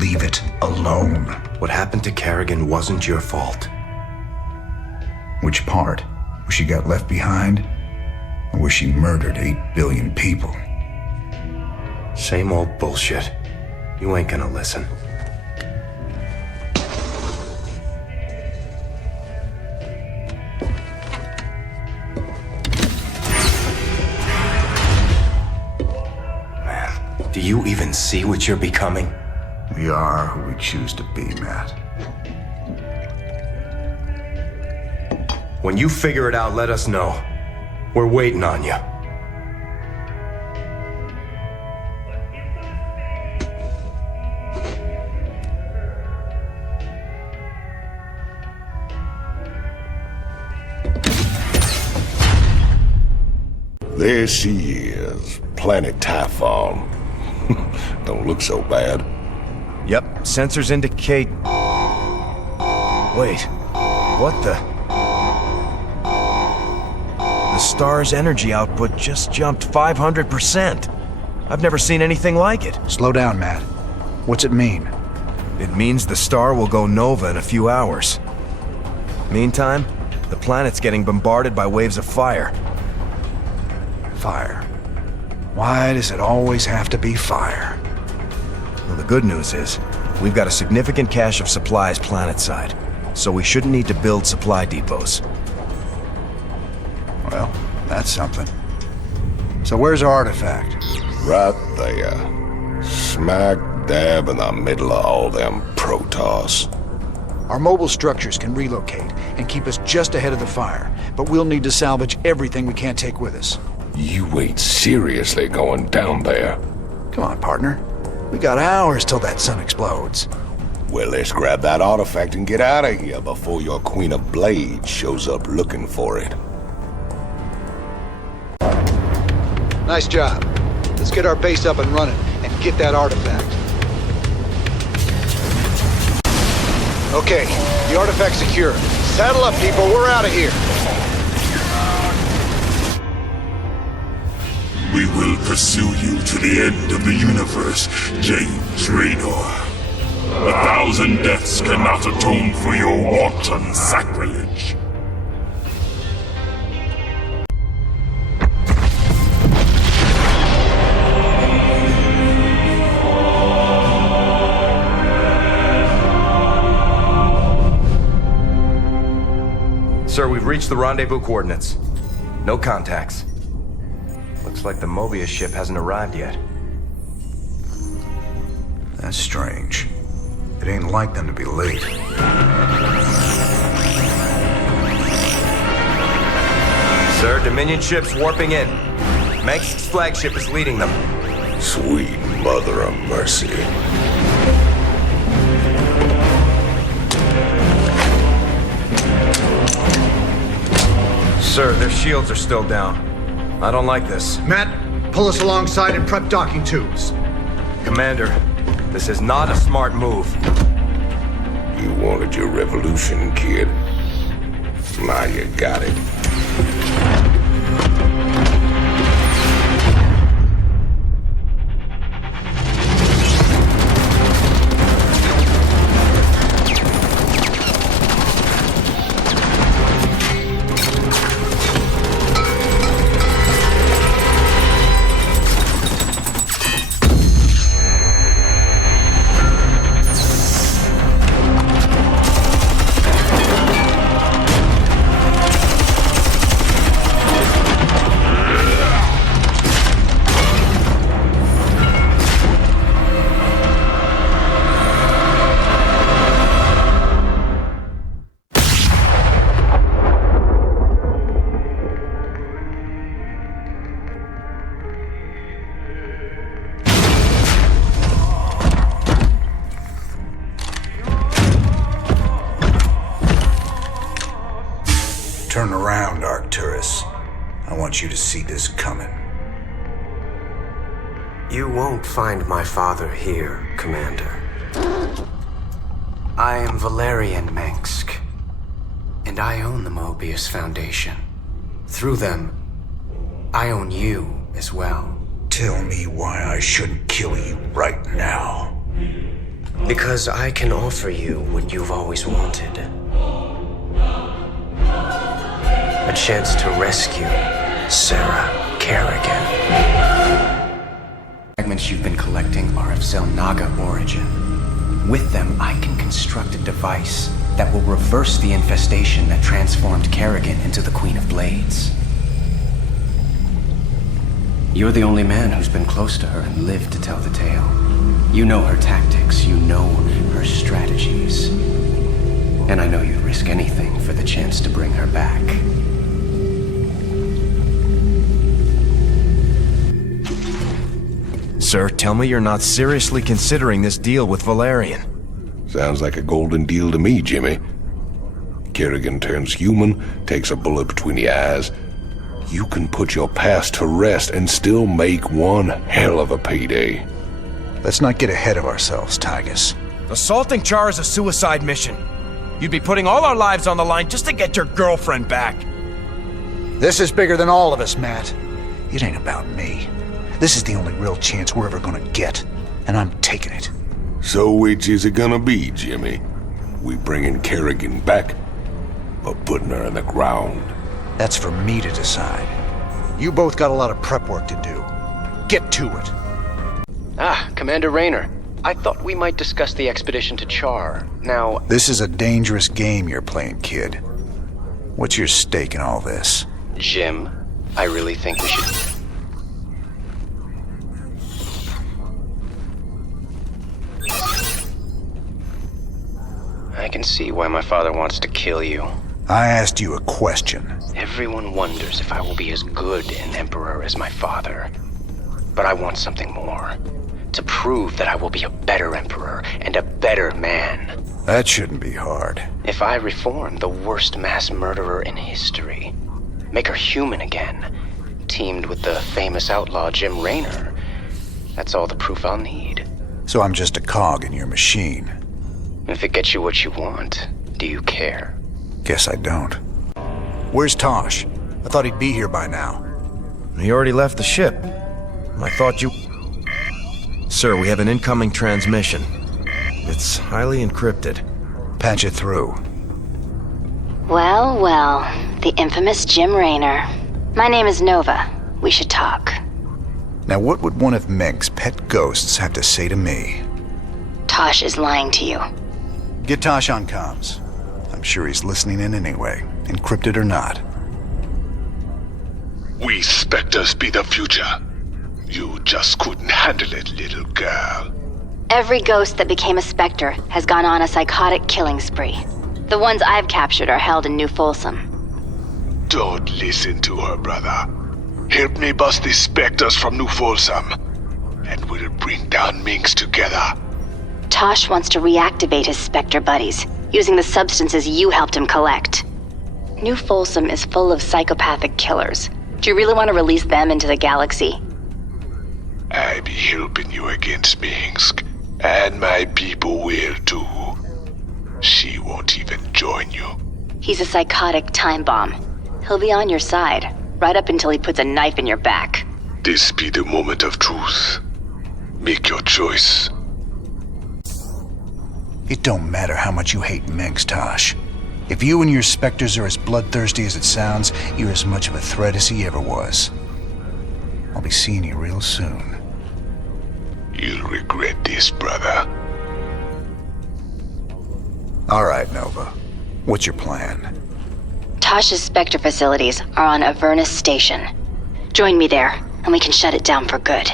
leave it alone. What happened to Kerrigan wasn't your fault. Which part? Where she got left behind? Or where she murdered 8 billion people? Same old bullshit. You ain't gonna listen. Do you even see what you're becoming? We are who we choose to be, Matt. When you figure it out, let us know. We're waiting on you. There she is, Planet Typhon. Don't look so bad. Yep, sensors indicate... Wait, what the... The star's energy output just jumped 500%. I've never seen anything like it. Slow down, Matt. What's it mean? It means the star will go nova in a few hours. Meantime, the planet's getting bombarded by waves of fire. Fire. Why does it always have to be fire? Well, the good news is, we've got a significant cache of supplies planetside, so we shouldn't need to build supply depots. Well, that's something. So where's our artifact? Right there. Smack dab in the middle of all them Protoss. Our mobile structures can relocate and keep us just ahead of the fire, but we'll need to salvage everything we can't take with us. You ain't seriously going down there. Come on, partner. We got hours till that sun explodes. Well, let's grab that artifact and get out of here before your Queen of Blades shows up looking for it. Nice job. Let's get our base up and running and get that artifact. Okay, the artifact's secure. Saddle up, people. We're out of here. We will pursue you to the end of the universe, James Raynor. 1,000 deaths cannot atone for your wanton sacrilege. Sir, we've reached the rendezvous coordinates. No contacts. Looks like the Mobius ship hasn't arrived yet. That's strange. It ain't like them to be late. Sir, Dominion ship's warping in. Mengsk's flagship is leading them. Sweet mother of mercy. Sir, their shields are still down. I don't like this. Matt, pull us alongside and prep docking tubes. Commander, this is not a smart move. You wanted your revolution, kid. Now you got it. Turn around, Arcturus. I want you to see this coming. You won't find my father here, Commander. I am Valerian Mengsk, and I own the Mobius Foundation. Through them, I own you as well. Tell me why I shouldn't kill you right now. Because I can offer you what you've always wanted. A chance to rescue Sarah Kerrigan. Fragments you've been collecting are of Zelnaga origin. With them, I can construct a device that will reverse the infestation that transformed Kerrigan into the Queen of Blades. You're the only man who's been close to her and lived to tell the tale. You know her tactics, you know her strategies. And I know you'd risk anything for the chance to bring her back. Sir, tell me you're not seriously considering this deal with Valerian. Sounds like a golden deal to me, Jimmy. Kerrigan turns human, takes a bullet between the eyes. You can put your past to rest and still make one hell of a payday. Let's not get ahead of ourselves, Tygus. Assaulting Char is a suicide mission. You'd be putting all our lives on the line just to get your girlfriend back. This is bigger than all of us, Matt. It ain't about me. This is the only real chance we're ever gonna get, and I'm taking it. So which is it gonna be, Jimmy? We bringing Kerrigan back, or putting her in the ground? That's for me to decide. You both got a lot of prep work to do. Get to it. Ah, Commander Raynor. I thought we might discuss the expedition to Char. Now... This is a dangerous game you're playing, kid. What's your stake in all this? Jim, I really think we should... I can see why my father wants to kill you. I asked you a question. Everyone wonders if I will be as good an emperor as my father. But I want something more. To prove that I will be a better emperor and a better man. That shouldn't be hard. If I reform the worst mass murderer in history, make her human again, teamed with the famous outlaw Jim Raynor, that's all the proof I'll need. So I'm just a cog in your machine. If it gets you what you want, do you care? Guess I don't. Where's Tosh? I thought he'd be here by now. He already left the ship. I thought you... Sir, we have an incoming transmission. It's highly encrypted. Patch it through. Well, well. The infamous Jim Raynor. My name is Nova. We should talk. Now what would one of Mink's pet ghosts have to say to me? Tosh is lying to you. Get Tosh on comms. I'm sure he's listening in anyway, encrypted or not. We Spectres be the future. You just couldn't handle it, little girl. Every ghost that became a Spectre has gone on a psychotic killing spree. The ones I've captured are held in New Folsom. Don't listen to her, brother. Help me bust the Spectres from New Folsom, and we'll bring down Minx together. Tosh wants to reactivate his Spectre buddies, using the substances you helped him collect. New Folsom is full of psychopathic killers. Do you really want to release them into the galaxy? I be helping you against Minsk, and my people will too. She won't even join you. He's a psychotic time bomb. He'll be on your side, right up until he puts a knife in your back. This be the moment of truth. Make your choice. It don't matter how much you hate Minx, Tosh. If you and your Spectres are as bloodthirsty as it sounds, you're as much of a threat as he ever was. I'll be seeing you real soon. You'll regret this, brother. All right, Nova. What's your plan? Tosh's Spectre facilities are on Avernus Station. Join me there, and we can shut it down for good.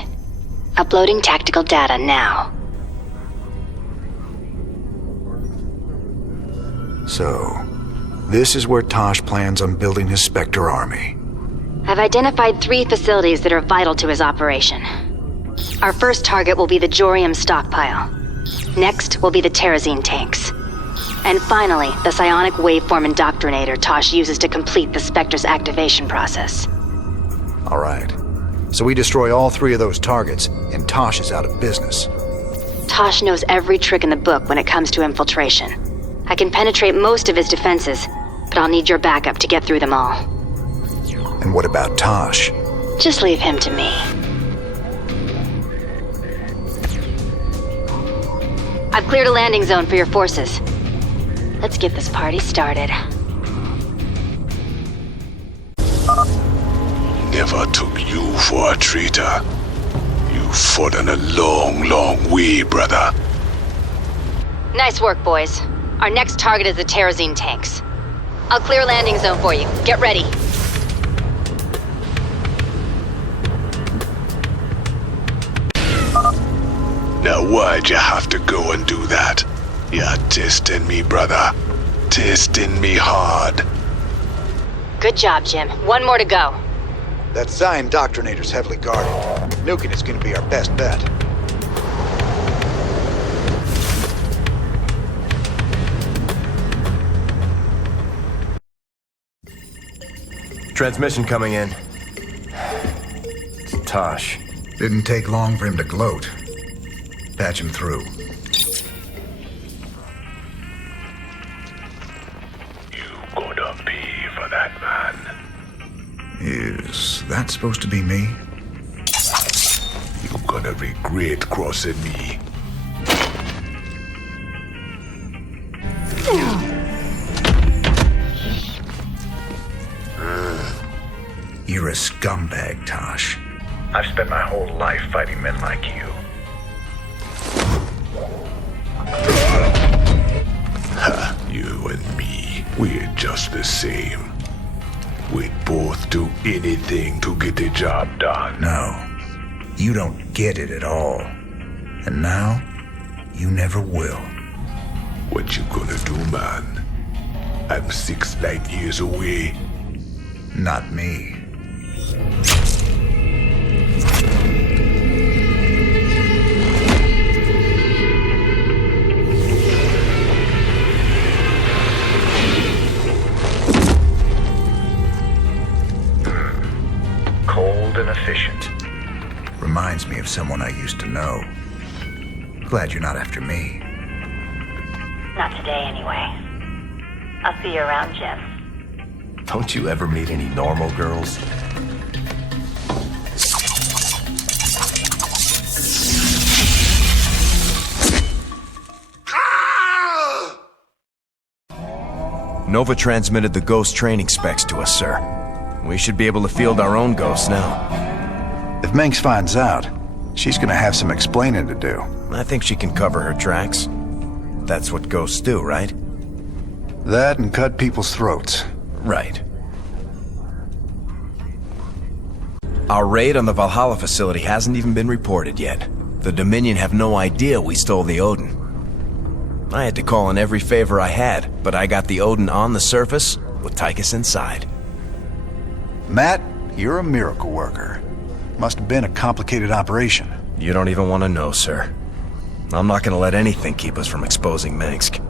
Uploading tactical data now. So, this is where Tosh plans on building his Spectre army. I've identified 3 facilities that are vital to his operation. Our first target will be the Jorium stockpile. Next will be the Terrazine tanks. And finally, the psionic waveform indoctrinator Tosh uses to complete the Spectre's activation process. All right. So we destroy all 3 of those targets, and Tosh is out of business. Tosh knows every trick in the book when it comes to infiltration. I can penetrate most of his defenses, but I'll need your backup to get through them all. And what about Tosh? Just leave him to me. I've cleared a landing zone for your forces. Let's get this party started. Never took you for a traitor. You've fallen a long, long way, brother. Nice work, boys. Our next target is the Terrazine tanks. I'll clear a landing zone for you. Get ready. Now why'd you have to go and do that? You're testing me, brother. Testing me hard. Good job, Jim. One more to go. That Psi Indoctrinator's heavily guarded. Nuking is gonna be our best bet. Transmission coming in. It's Tosh. Didn't take long for him to gloat. Patch him through. You gonna pay for that, man. Is that supposed to be me? You gonna regret crossing me. You're a scumbag, Tosh. I've spent my whole life fighting men like you. Ha, you and me, we're just the same. We'd both do anything to get the job done. No, you don't get it at all. And now, you never will. What you gonna do, man? I'm 6 light years away. Not me. Cold and efficient. Reminds me of someone I used to know. Glad you're not after me. Not today, anyway. I'll see you around, Jim. Don't you ever meet any normal girls? Nova transmitted the Ghost training specs to us, sir. We should be able to field our own Ghosts now. If Manx finds out, she's gonna have some explaining to do. I think she can cover her tracks. That's what Ghosts do, right? That and cut people's throats. Right. Our raid on the Valhalla facility hasn't even been reported yet. The Dominion have no idea we stole the Odin. I had to call in every favor I had, but I got the Odin on the surface with Tychus inside. Matt, you're a miracle worker. Must have been a complicated operation. You don't even want to know, sir. I'm not gonna let anything keep us from exposing Minsk.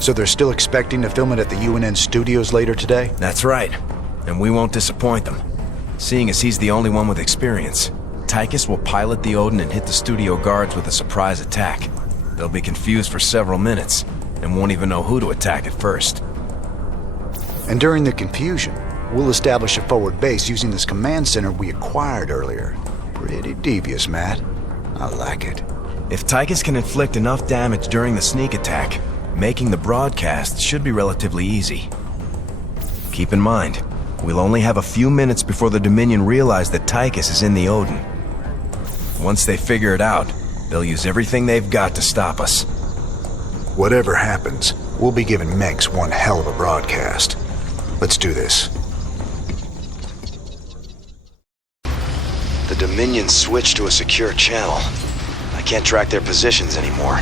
So they're still expecting to film it at the UNN studios later today? That's right. And we won't disappoint them. Seeing as he's the only one with experience, Tychus will pilot the Odin and hit the studio guards with a surprise attack. They'll be confused for several minutes, and won't even know who to attack at first. And during the confusion, we'll establish a forward base using this command center we acquired earlier. Pretty devious, Matt. I like it. If Tychus can inflict enough damage during the sneak attack, making the broadcast should be relatively easy. Keep in mind, we'll only have a few minutes before the Dominion realize that Tychus is in the Odin. Once they figure it out, they'll use everything they've got to stop us. Whatever happens, we'll be giving Megs one hell of a broadcast. Let's do this. The Dominion switched to a secure channel. I can't track their positions anymore.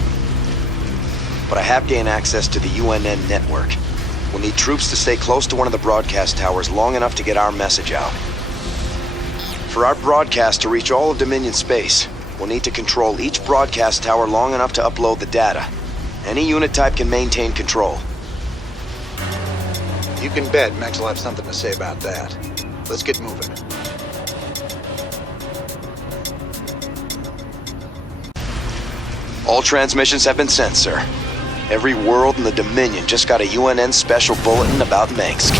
But I have gained access to the UNN network. We'll need troops to stay close to one of the broadcast towers long enough to get our message out. For our broadcast to reach all of Dominion space, we'll need to control each broadcast tower long enough to upload the data. Any unit type can maintain control. You can bet Megs will have something to say about that. Let's get moving. All transmissions have been sent, sir. Every world in the Dominion just got a UNN special bulletin about Minsk.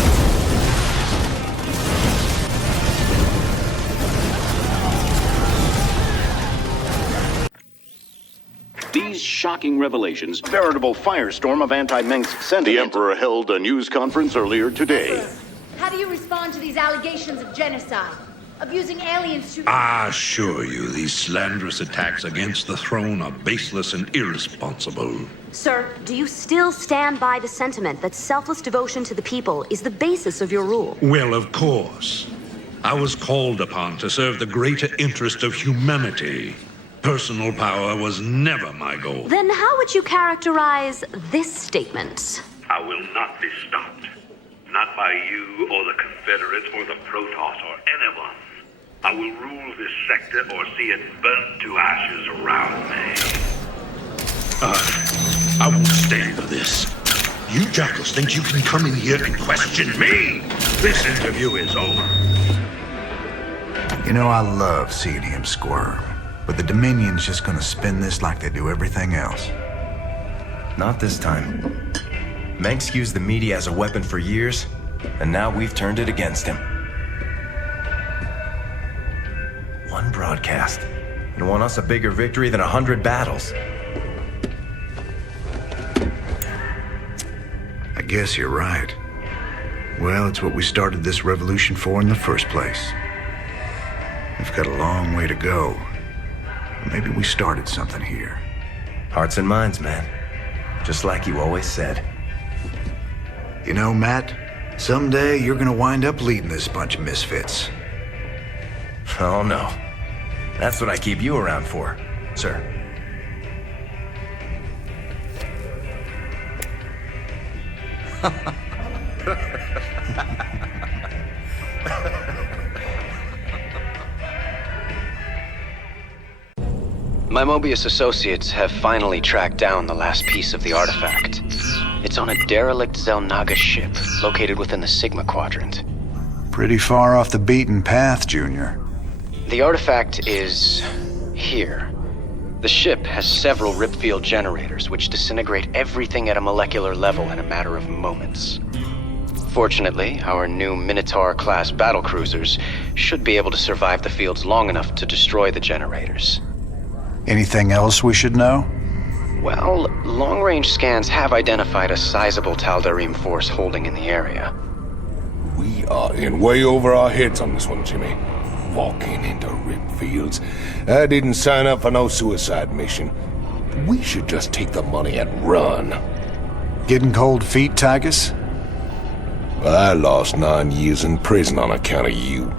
These shocking revelations, a veritable firestorm of anti-Minsk sentiment. The Emperor held a news conference earlier today. How do you respond to these allegations of genocide? Of using aliens to... I assure you, these slanderous attacks against the throne are baseless and irresponsible. Sir, do you still stand by the sentiment that selfless devotion to the people is the basis of your rule? Well, of course. I was called upon to serve the greater interest of humanity. Personal power was never my goal. Then how would you characterize this statement? I will not be stopped. Not by you or the Confederates or the Protoss or anyone. I will rule this sector or see it burnt to ashes around me. I won't stand for this. You jackals think you can come in here and question me? This interview is over. You know, I love seeing him squirm. But the Dominion's just gonna spin this like they do everything else. Not this time. Mengsk used the media as a weapon for years, and now we've turned it against him. One broadcast, and won us a bigger victory than 100 battles. I guess you're right. Well, it's what we started this revolution for in the first place. We've got a long way to go. Maybe we started something here. Hearts and minds, man. Just like you always said. You know, Matt, someday you're gonna wind up leading this bunch of misfits. Oh, no. That's what I keep you around for, sir. My Mobius associates have finally tracked down the last piece of the artifact. It's on a derelict Zelnaga ship located within the Sigma Quadrant. Pretty far off the beaten path, Junior. The artifact is here. The ship has several ripfield generators which disintegrate everything at a molecular level in a matter of moments. Fortunately, our new Minotaur-class battlecruisers should be able to survive the fields long enough to destroy the generators. Anything else we should know? Well, long-range scans have identified a sizable Tal'Darim force holding in the area. We are in way over our heads on this one, Jimmy. Walking into rip fields. I didn't sign up for no suicide mission. We should just take the money and run. Getting cold feet, Tygus? I lost 9 years in prison on account of you.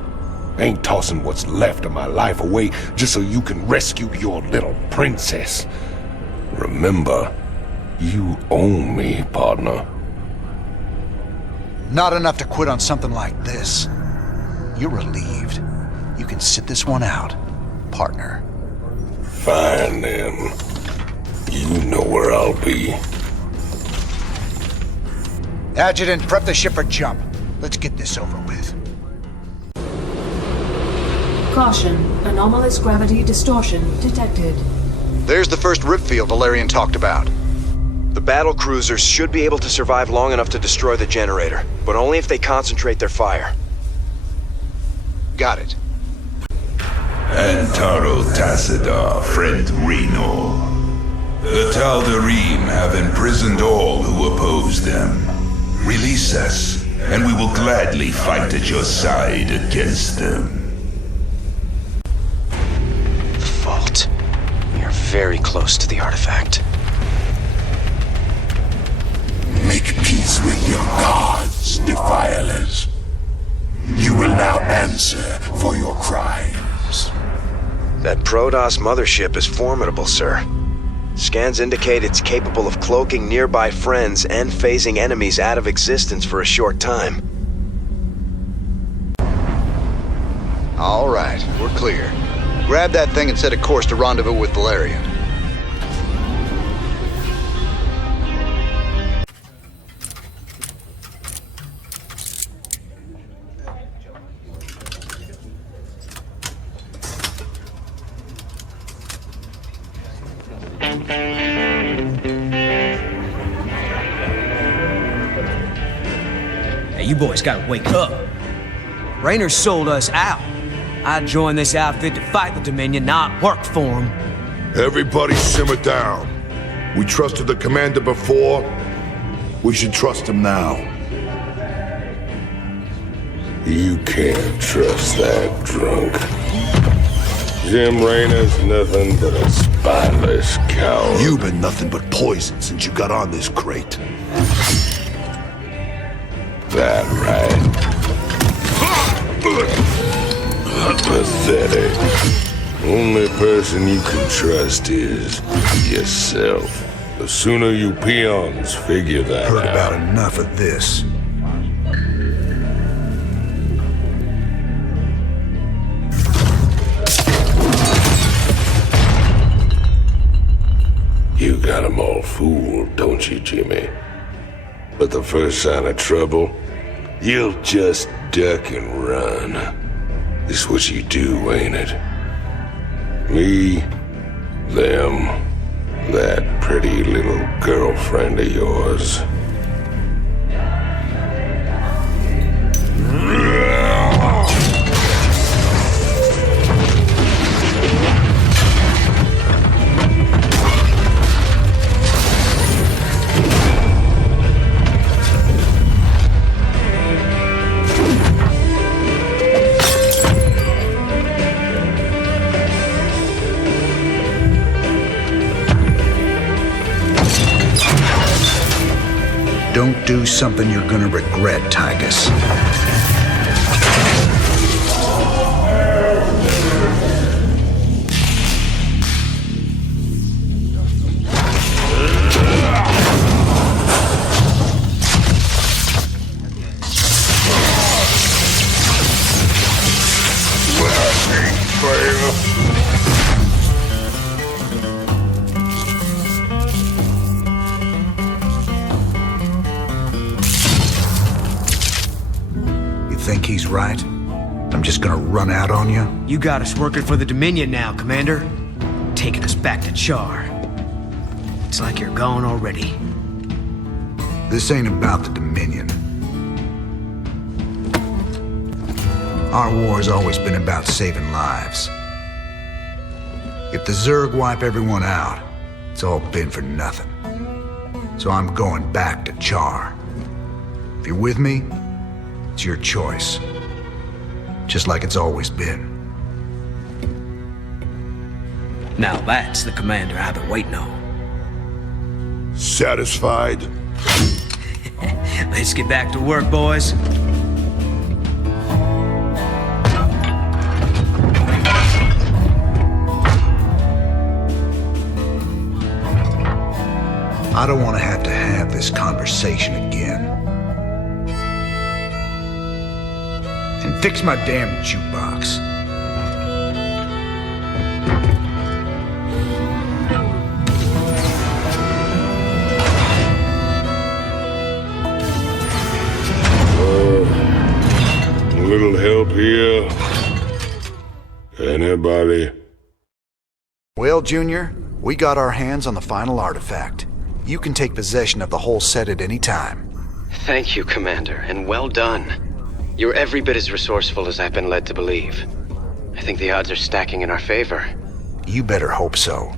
Ain't tossing what's left of my life away just so you can rescue your little princess. Remember, you own me, partner. Not enough to quit on something like this. You're relieved. You can sit this one out, partner. Fine, then. You know where I'll be. Adjutant, prep the ship for jump. Let's get this over with. Caution. Anomalous gravity distortion detected. There's the first rip field Valerian talked about. The battle cruisers should be able to survive long enough to destroy the generator, but only if they concentrate their fire. Got it. Antaro Tassadar, friend Raynor. The Tal'Darim have imprisoned all who oppose them. Release us, and we will gladly fight at your side against them. The vault. We are very close to the artifact. Make peace with your gods, defilers. You will now answer for your crimes. That Protoss mothership is formidable, sir. Scans indicate it's capable of cloaking nearby friends and phasing enemies out of existence for a short time. All right, we're clear. Grab that thing and set a course to rendezvous with Valerian. Hey, you boys gotta wake up. Raynor sold us out. I joined this outfit to fight the Dominion, not work for him. Everybody simmer down. We trusted the commander before. We should trust him now. You can't trust that drunk. Jim Raynor's nothing but a spineless coward. You've been nothing but poison since you got on this crate. That right? Pathetic. Only person you can trust is yourself. The sooner you peons figure that out. Heard about enough of this. You got 'em all fooled, don't you, Jimmy? But the first sign of trouble, you'll just duck and run. It's what you do, ain't it? Me, them, that pretty little girlfriend of yours. Don't do something you're gonna regret, Tygus. Think he's right? I'm just gonna run out on you? You got us working for the Dominion now, Commander. Taking us back to Char. It's like you're gone already. This ain't about the Dominion. Our war's always been about saving lives. If the Zerg wipe everyone out, It's all been for nothing. So I'm going back to Char. If you're with me, it's your choice. Just like it's always been. Now that's the commander I've been waiting on. Satisfied? Let's get back to work, boys. I don't want to have this conversation again. And fix my damn jukebox. A little help here? Anybody? Well, Junior, we got our hands on the final artifact. You can take possession of the whole set at any time. Thank you, Commander, and well done. You're every bit as resourceful as I've been led to believe. I think the odds are stacking in our favor. You better hope so.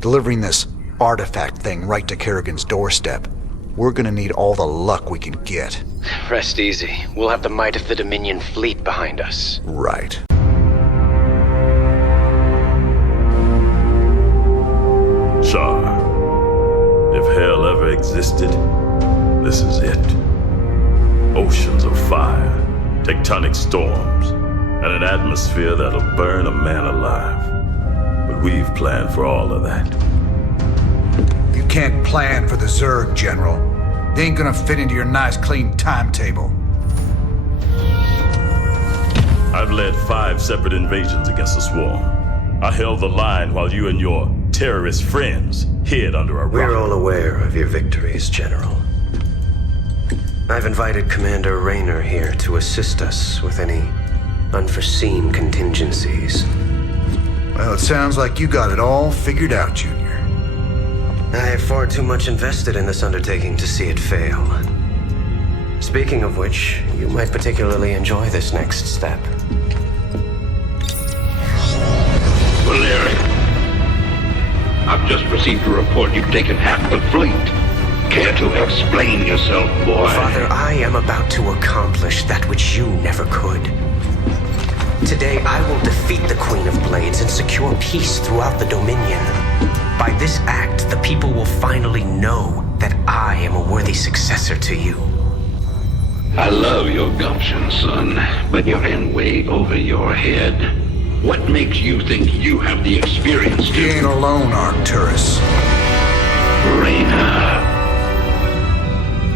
Delivering this artifact thing right to Kerrigan's doorstep, we're gonna need all the luck we can get. Rest easy. We'll have the might of the Dominion fleet behind us. Right. Char, if hell ever existed, this is it. Oceans of fire, tectonic storms, and an atmosphere that'll burn a man alive. But we've planned for all of that. You can't plan for the Zerg, General. They ain't gonna fit into your nice, clean timetable. I've led 5 separate invasions against the Swarm. I held the line while you and your terrorist friends hid under a rock. We're all aware of your victories, General. I've invited Commander Raynor here to assist us with any unforeseen contingencies. Well, it sounds like you got it all figured out, Junior. I have far too much invested in this undertaking to see it fail. Speaking of which, you might particularly enjoy this next step. Valerian, I've just received a report you've taken half the fleet. Care to explain yourself, boy? Father, I am about to accomplish that which you never could. Today, I will defeat the Queen of Blades and secure peace throughout the Dominion. By this act, the people will finally know that I am a worthy successor to you. I love your gumption, son, but you're in way over your head. What makes you think you have the experience to... You ain't alone, Arcturus. Raynor.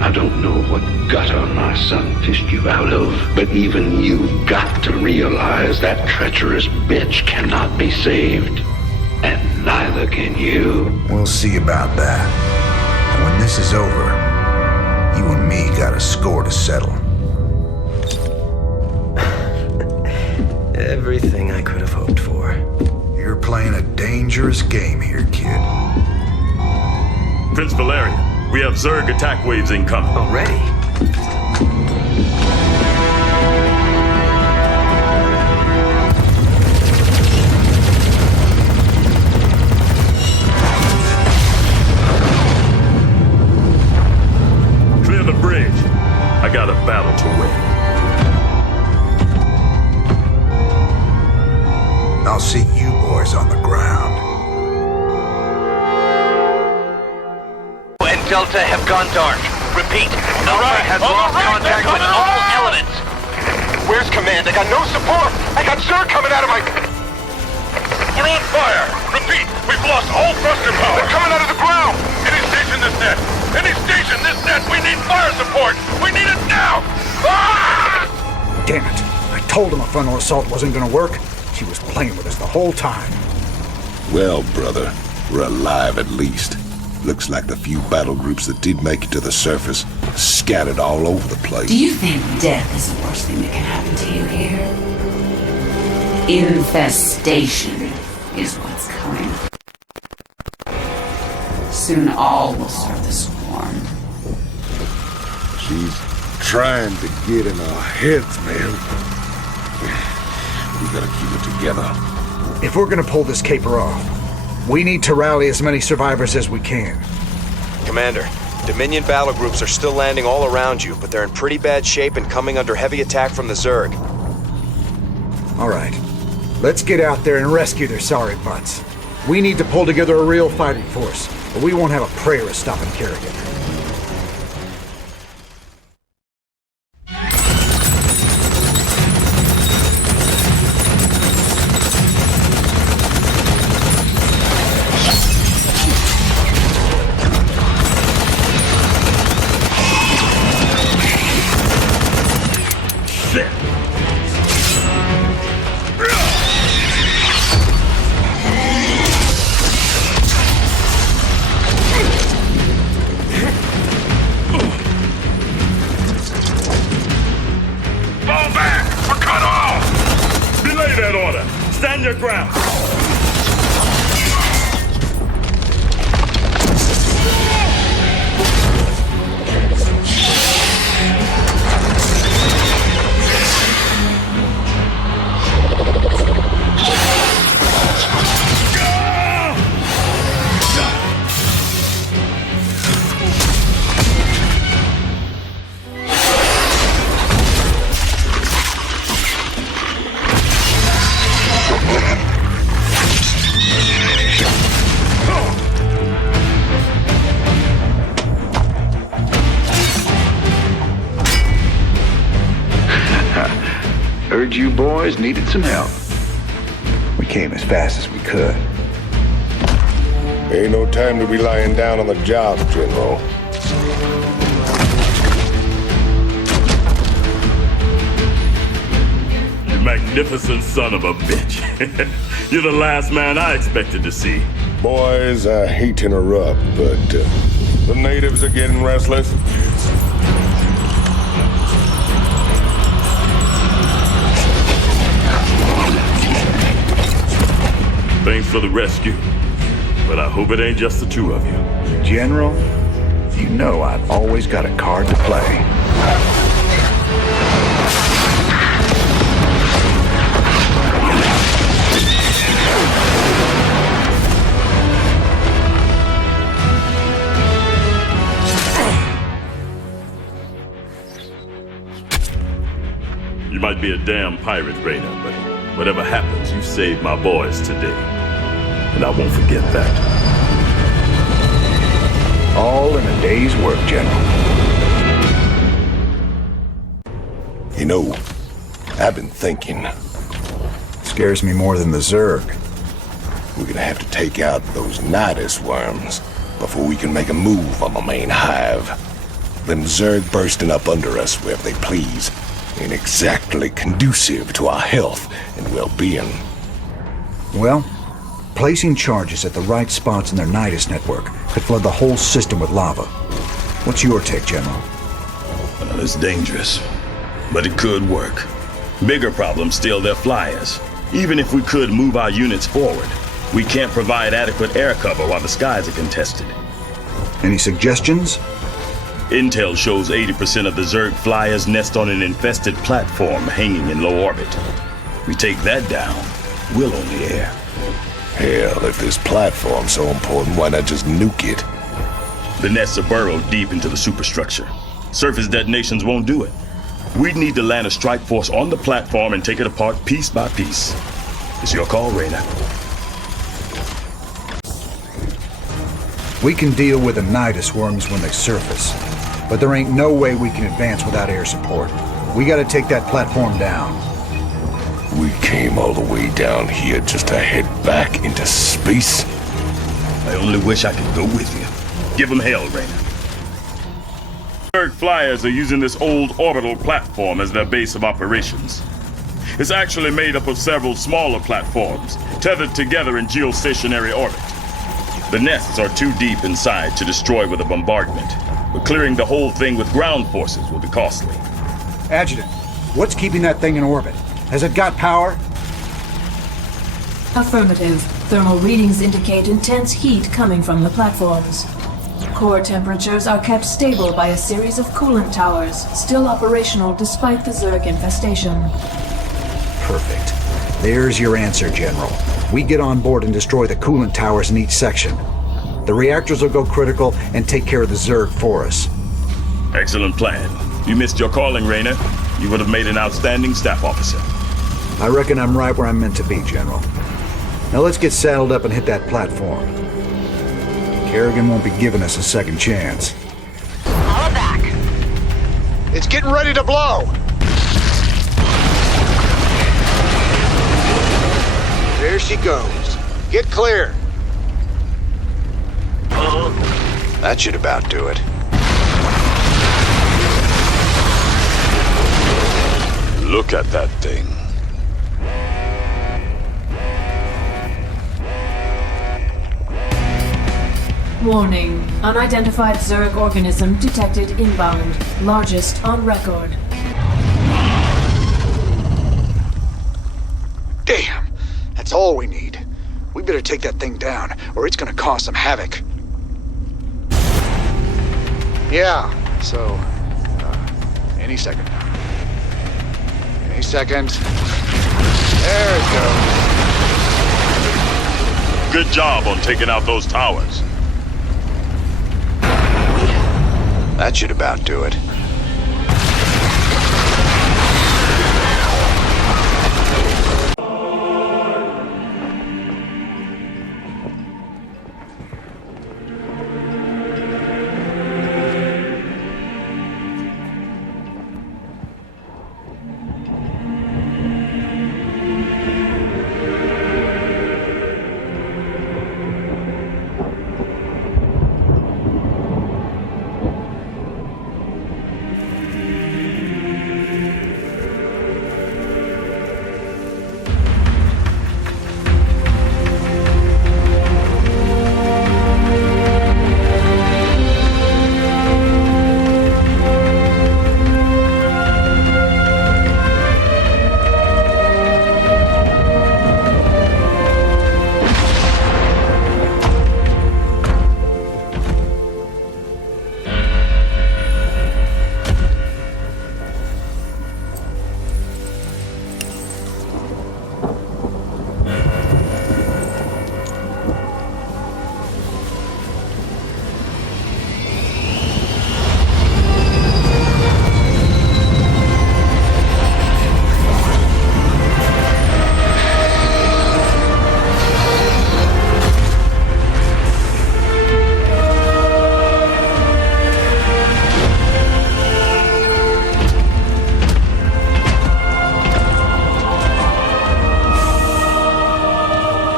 I don't know what gutter my son fished you out of, but even you've got to realize that treacherous bitch cannot be saved. And neither can you. We'll see about that. And when this is over, you and me got a score to settle. Everything I could have hoped for. You're playing a dangerous game here, kid. Prince Valerian, we have Zerg attack waves incoming. Already? Clear the bridge. I got a battle to win. I'll see you boys on the ground. And Delta have gone dark. Repeat, Alpha has lost contact with all elements. Where's command? I got no support! I got Zerg coming out of my... They're on fire! Repeat, we've lost all thruster power! They're coming out of the ground! Any station this net! Any station this net! We need fire support! We need it now! Ah! Damn it. I told him a frontal assault wasn't gonna work. She was playing with us the whole time. Well, brother, we're alive at least. Looks like the few battle groups that did make it to the surface scattered all over the place. Do you think death is the worst thing that can happen to you here? Infestation is what's coming. Soon all will serve the Swarm. She's trying to get in our heads, man. We gotta keep it together. If we're gonna pull this caper off, We need to rally as many survivors as we can. Commander, Dominion battle groups are still landing all around you, but they're in pretty bad shape and coming under heavy attack from the Zerg. All right. Let's get out there and rescue their sorry butts. We need to pull together a real fighting force, or we won't have a prayer of stopping Kerrigan. Stand your ground! Heard you boys needed some help. We came as fast as we could. Ain't no time to be lying down on the job, General. You magnificent son of a bitch. You're the last man I expected to see. Boys, I hate to interrupt, but the natives are getting restless. Thanks for the rescue, but I hope it ain't just the two of you. General, you know I've always got a card to play. You might be a damn pirate, Raynor, but whatever happens, you saved my boys today. And I won't forget that. All in a day's work, General. You know, I've been thinking. Scares me more than the Zerg. We're gonna have to take out those Nidus worms before we can make a move on the main hive. Them Zerg bursting up under us wherever they please ain't exactly conducive to our health and well-being. Well, placing charges at the right spots in their Nidus network could flood the whole system with lava. What's your take, General? Well, it's dangerous, but it could work. Bigger problem still their flyers. Even if we could move our units forward, we can't provide adequate air cover while the skies are contested. Any suggestions? Intel shows 80% of the Zerg flyers nest on an infested platform hanging in low orbit. We take that down, we'll own the air. Hell, if this platform's so important, why not just nuke it? The nests are burrowed deep into the superstructure. Surface detonations won't do it. We'd need to land a strike force on the platform and take it apart piece by piece. It's your call, Raynor. We can deal with the Nidus worms when they surface, but there ain't no way we can advance without air support. We gotta take that platform down. We came all the way down here just to head back into space? I only wish I could go with you. Give them hell, Raynor. Zerg flyers are using this old orbital platform as their base of operations. It's actually made up of several smaller platforms, tethered together in geostationary orbit. The nests are too deep inside to destroy with a bombardment, but clearing the whole thing with ground forces will be costly. Adjutant, what's keeping that thing in orbit? Has it got power? Affirmative. Thermal readings indicate intense heat coming from the platforms. Core temperatures are kept stable by a series of coolant towers, still operational despite the Zerg infestation. Perfect. There's your answer, General. We get on board and destroy the coolant towers in each section. The reactors will go critical and take care of the Zerg for us. Excellent plan. You missed your calling, Raynor. You would have made an outstanding staff officer. I reckon I'm right where I'm meant to be, General. Now let's get saddled up and hit that platform. Kerrigan won't be giving us a second chance. All back. It's getting ready to blow! There she goes. Get clear. That should about do it. Look at that thing. Warning. Unidentified Zerg organism detected inbound. Largest on record. Damn! That's all we need. We better take that thing down, or it's gonna cause some havoc. Yeah, so... any second now. Any second. There it goes. Good job on taking out those towers. That should about do it.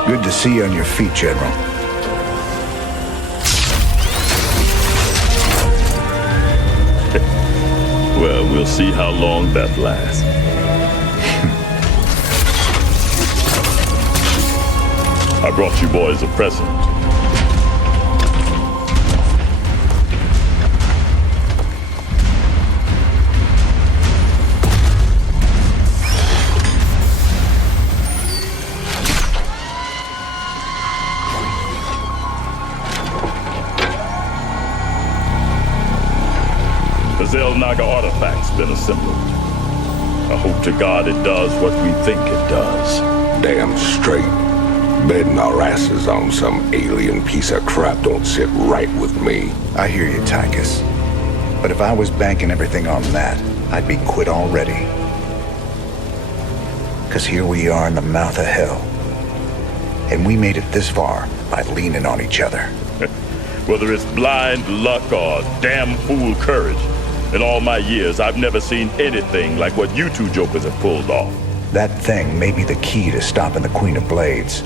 Good to see you on your feet, General. Well, we'll see how long that lasts. I brought you boys a present. The Naga artifact's been assembled. I hope to God it does what we think it does. Damn straight. Betting our asses on some alien piece of crap don't sit right with me. I hear you, Tychus. But if I was banking everything on that, I'd be quit already. 'Cause here we are in the mouth of hell. And we made it this far by leaning on each other. Whether it's blind luck or damn fool courage, in all my years, I've never seen anything like what you two jokers have pulled off. That thing may be the key to stopping the Queen of Blades.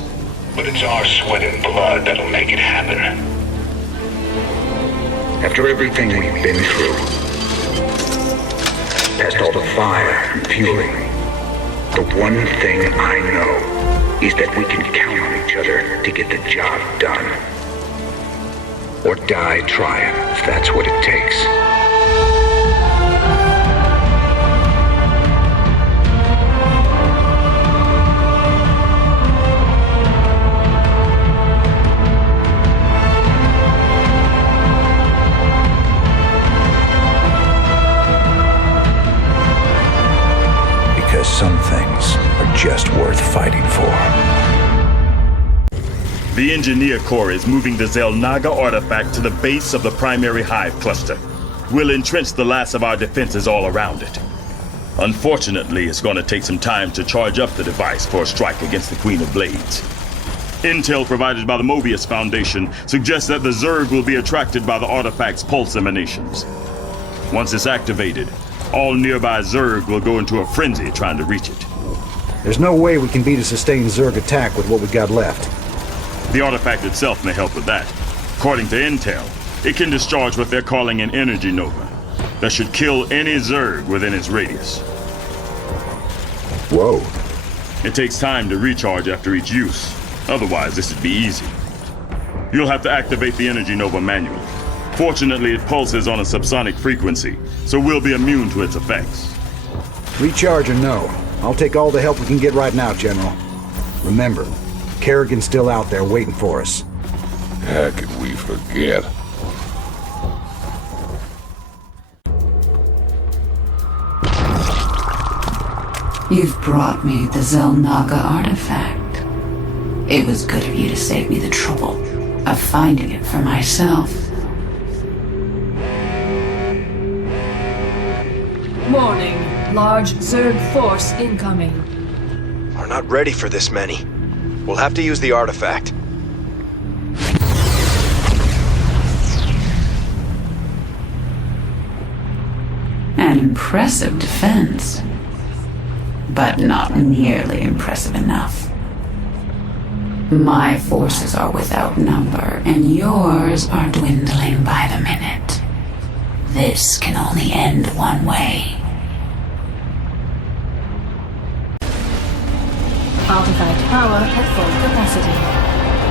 But it's our sweat and blood that'll make it happen. After everything we've been through, past all the fire and fury, the one thing I know is that we can count on each other to get the job done. Or die trying, if that's what it takes. Because some things are just worth fighting for? The Engineer Corps is moving the Zelnaga artifact to the base of the primary hive cluster. We'll entrench the last of our defenses all around it. Unfortunately, it's going to take some time to charge up the device for a strike against the Queen of Blades. Intel provided by the Mobius Foundation suggests that the Zerg will be attracted by the artifact's pulse emanations. Once it's activated, all nearby Zerg will go into a frenzy trying to reach it. There's no way we can beat a sustained Zerg attack with what we got left. The artifact itself may help with that. According to Intel, it can discharge what they're calling an energy nova that should kill any Zerg within its radius. Whoa. It takes time to recharge after each use. Otherwise, this would be easy. You'll have to activate the energy nova manually. Fortunately, it pulses on a subsonic frequency, so we'll be immune to its effects. Recharge or no, I'll take all the help we can get right now, General. Remember, Kerrigan's still out there waiting for us. How could we forget? You've brought me the Zelnaga artifact. It was good of you to save me the trouble of finding it for myself. Warning. Large Zerg force incoming. We're not ready for this many. We'll have to use the artifact. An impressive defense, but not nearly impressive enough. My forces are without number, and yours are dwindling by the minute. This can only end one way. Artifact power at full capacity.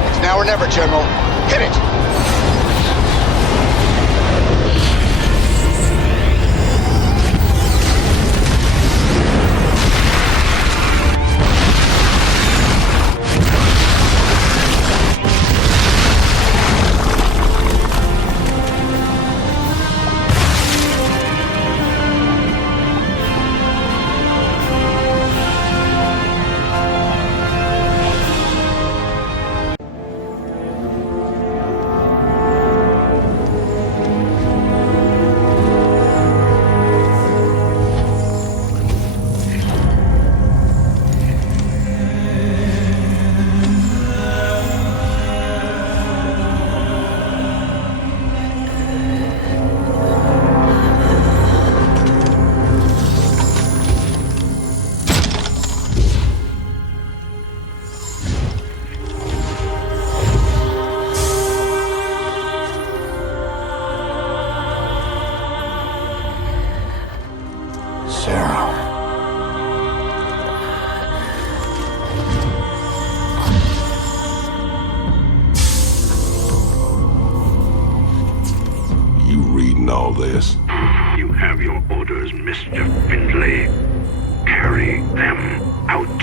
It's now or never, General. Hit it! All this. You have your orders, Mr. Findlay. Carry them out.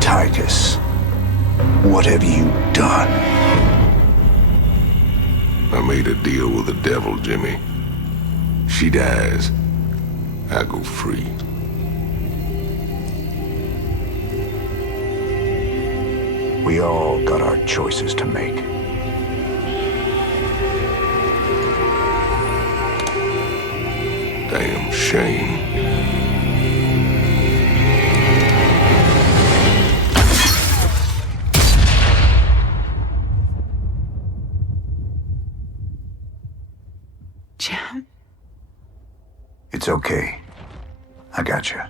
Titus, what have you done? I made a deal with the devil, Jimmy. She dies, I go free. We all got our choices to make. Damn shame. Jim? It's okay. I got you.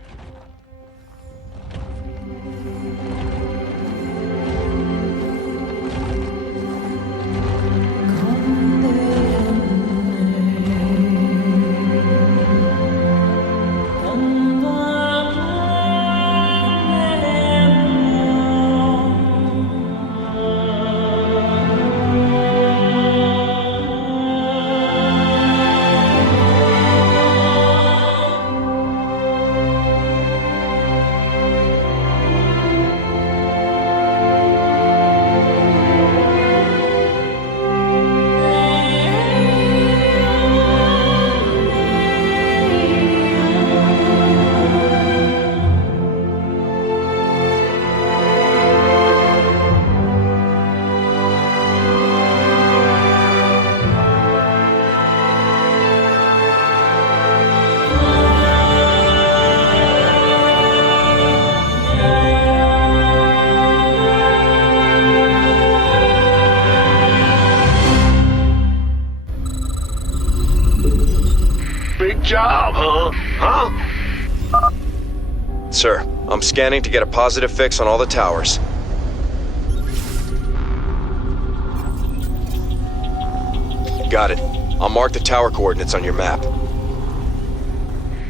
sir. I'm scanning to get a positive fix on all the towers. Got it. I'll mark the tower coordinates on your map.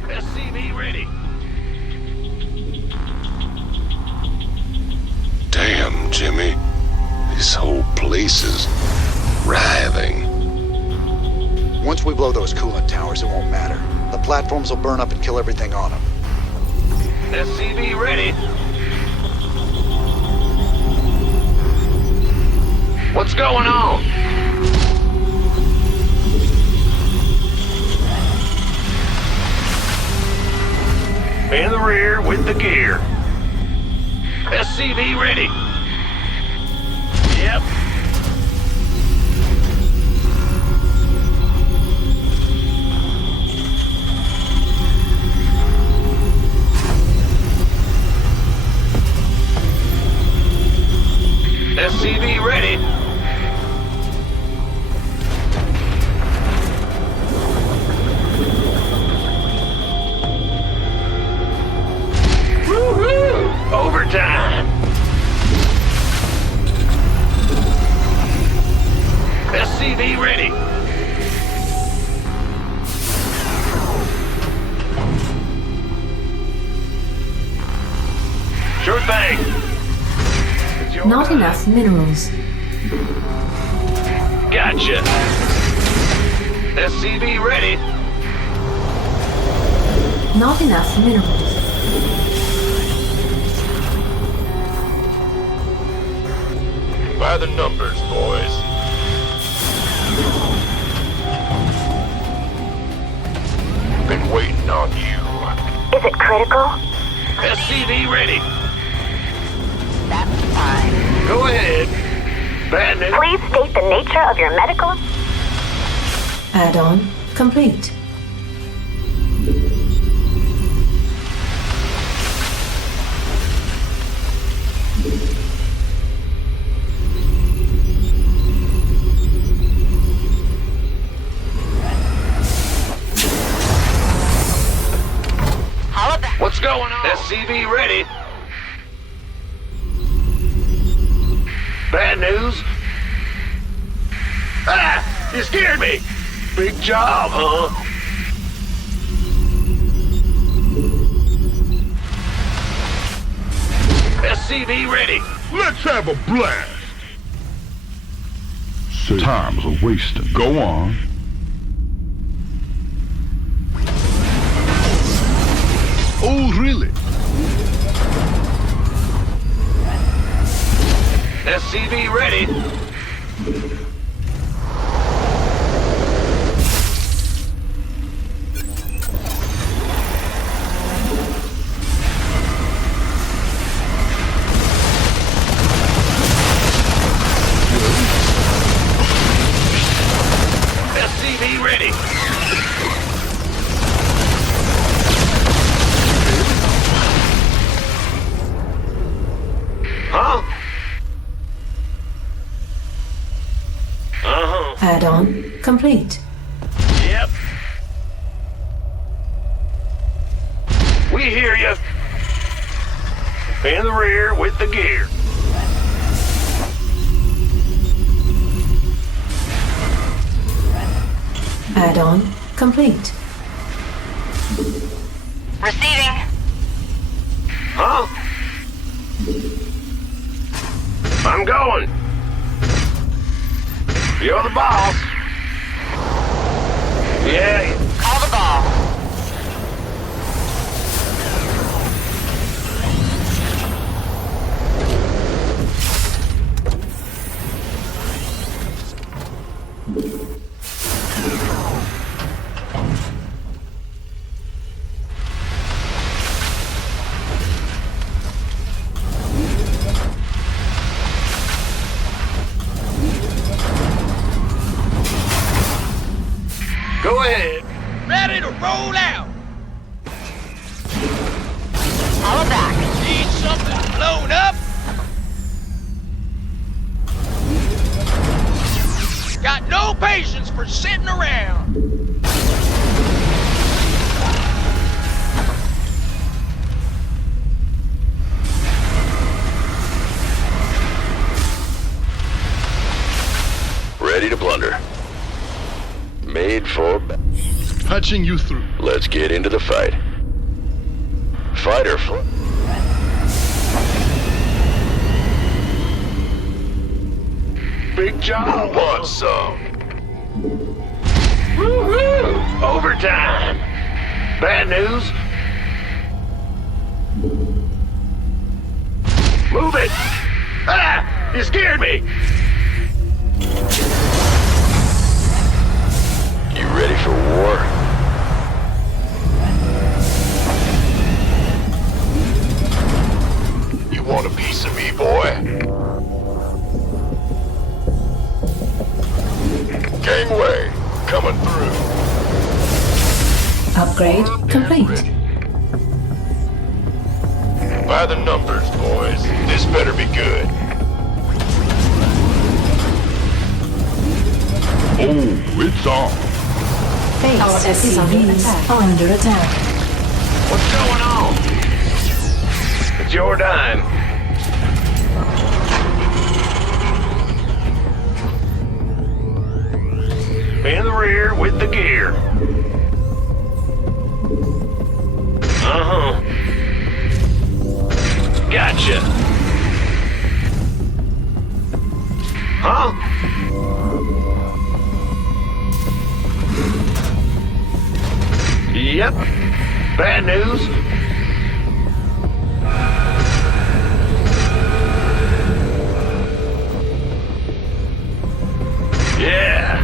SCV ready. Damn, Jimmy. This whole place is writhing. Once we blow those coolant towers, it won't matter. The platforms will burn up and kill everything on them. SCV ready. What's going on? In the rear with the gear. SCV ready. Yep. SCV ready. Woohoo! Overtime. SCV ready. Sure thing. Not enough minerals. Gotcha. SCV ready. Not enough minerals. By the numbers, boys. Been waiting on you. Is it critical? SCV ready. That's fine. Go ahead. Bad news. Please state the nature of your medical... Add-on complete. What's going on? SCV ready. Bad news? Ah! You scared me! Big job, huh? SCV ready. Let's have a blast! Time's a wasting. Go on. Oh, really? SCV ready. SCV ready. Huh? Add-on complete. Yep. We hear you. In the rear with the gear. Add-on complete. Receiving. Huh? I'm going. You're the boss. Yeah. Call the ball. Go ahead. Ready to roll out. Follow back. Need something blown up? Got no patience for sitting around. Patching you through. Let's get into the fight. Fighter Big job. Want some? Woohoo! Overtime. Bad news. Move it! Ah! You scared me! You ready for war? You want a piece of me, boy? Gangway, coming through. Upgrade complete. By the numbers, boys. This better be good. Oh, it's on. Our SCVs are under attack. What's going on? It's your dime. In the rear with the gear. Uh-huh. Gotcha. Huh? Yep. Bad news. Yeah.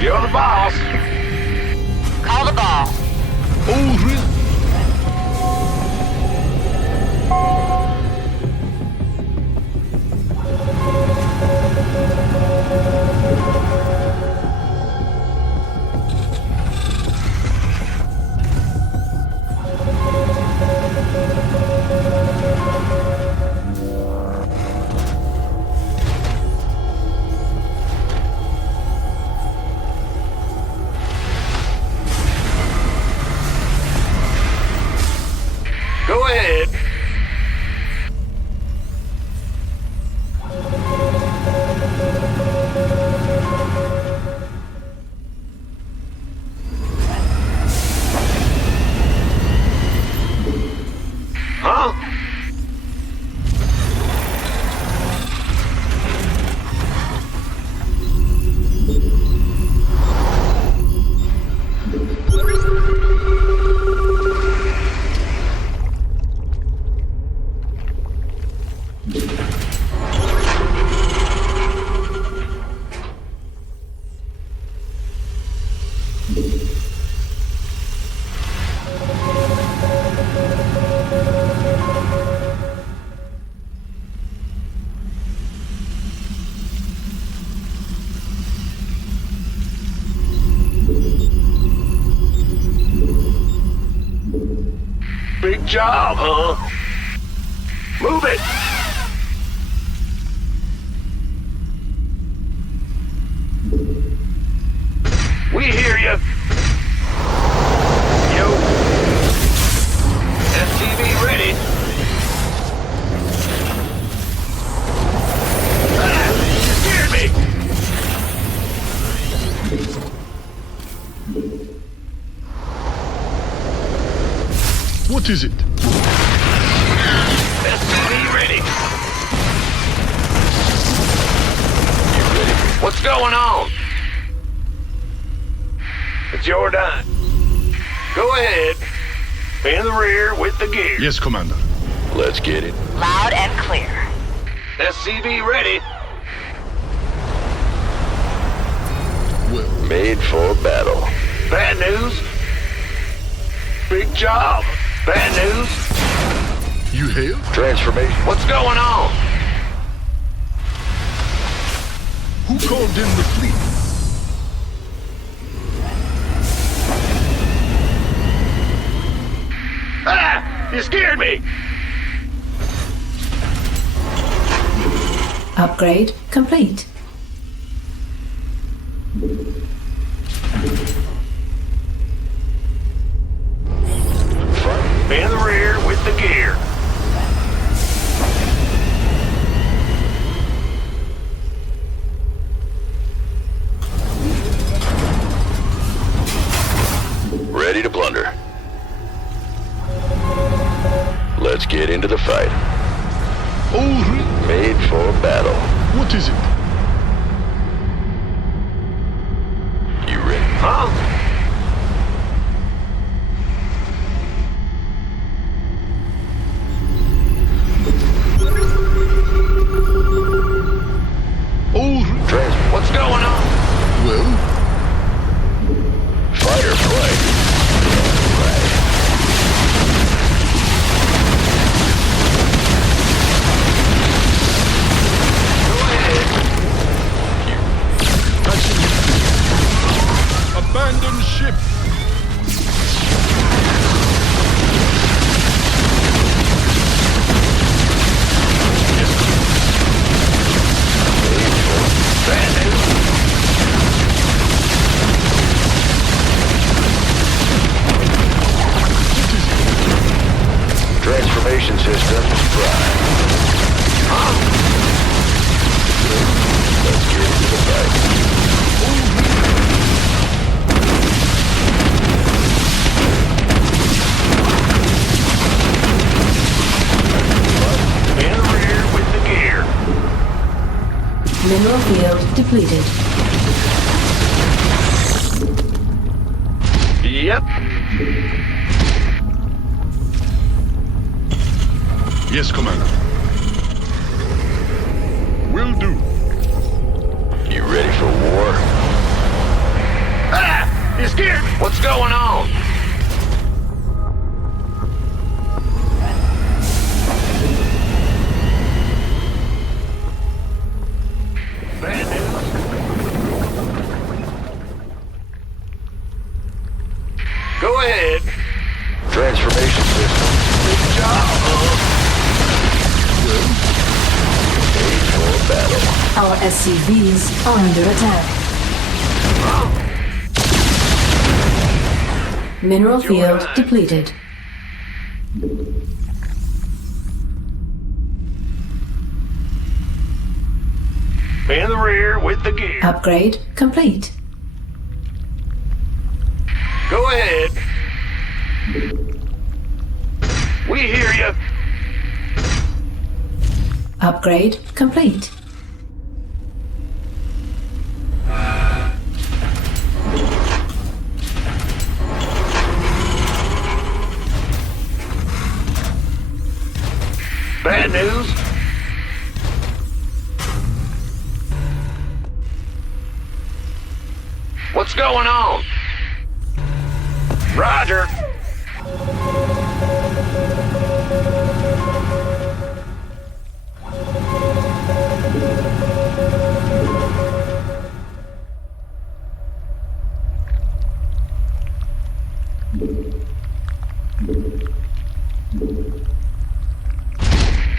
You're the boss. Call the ball. Oh, really? Go ahead. Huh? Big job, huh? Move it! We hear you. Yo. FTV ready. Ah, you scared me. What is it? STV ready. You ready? What's going on? It's your dime. Go ahead. In the rear with the gear. Yes, Commander. Let's get it. Loud and clear. SCV ready. Well, made for battle. Bad news. Big job. Bad news. You hail? Transformation. What's going on? Who called in the fleet? Ah! You scared me! Upgrade complete. rear with the gear. Ready to plunder. Let's get into the fight. Oh, Made for battle. what is it? You ready? Huh? Oh, What's going on? well, Fight or flight? abandon ship. Transformation system prime. Let's get into the fight. In the rear with the gear. Mineral field depleted. Yep. Yes, Commander. Will do. You ready for war? Ah! You scared? What's going on? Bad news. Go ahead. Transformation system. Good job, Made for battle. Our SCVs are under attack. Mineral field depleted. In the rear with the gear. Upgrade complete. Go ahead. We hear you. Upgrade complete. Bad news. What's going on? Roger.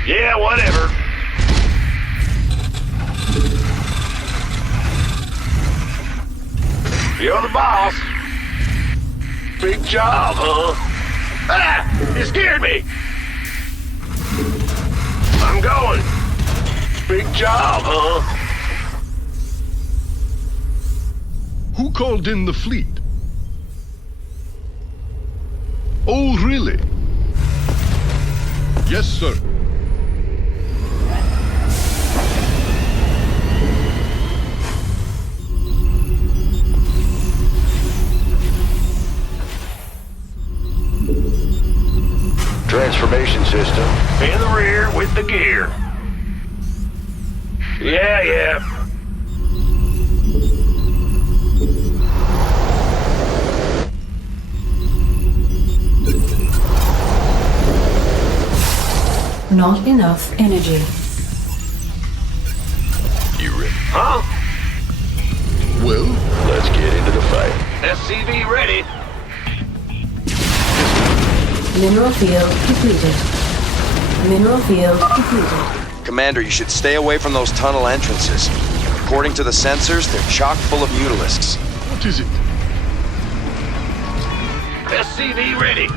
Yeah, whatever. You're the boss. Big job, huh? Ah! You scared me! I'm going. Big job, huh? Who called in the fleet? Oh, really? Yes, sir. Transformation system. In the rear with the gear. Yeah. Not enough energy. You ready? Huh? Well, let's get into the fight. SCV ready. Mineral field depleted. Mineral field depleted. Commander, you should stay away from those tunnel entrances. According to the sensors, they're chock full of mutalisks. what is it? SCV ready.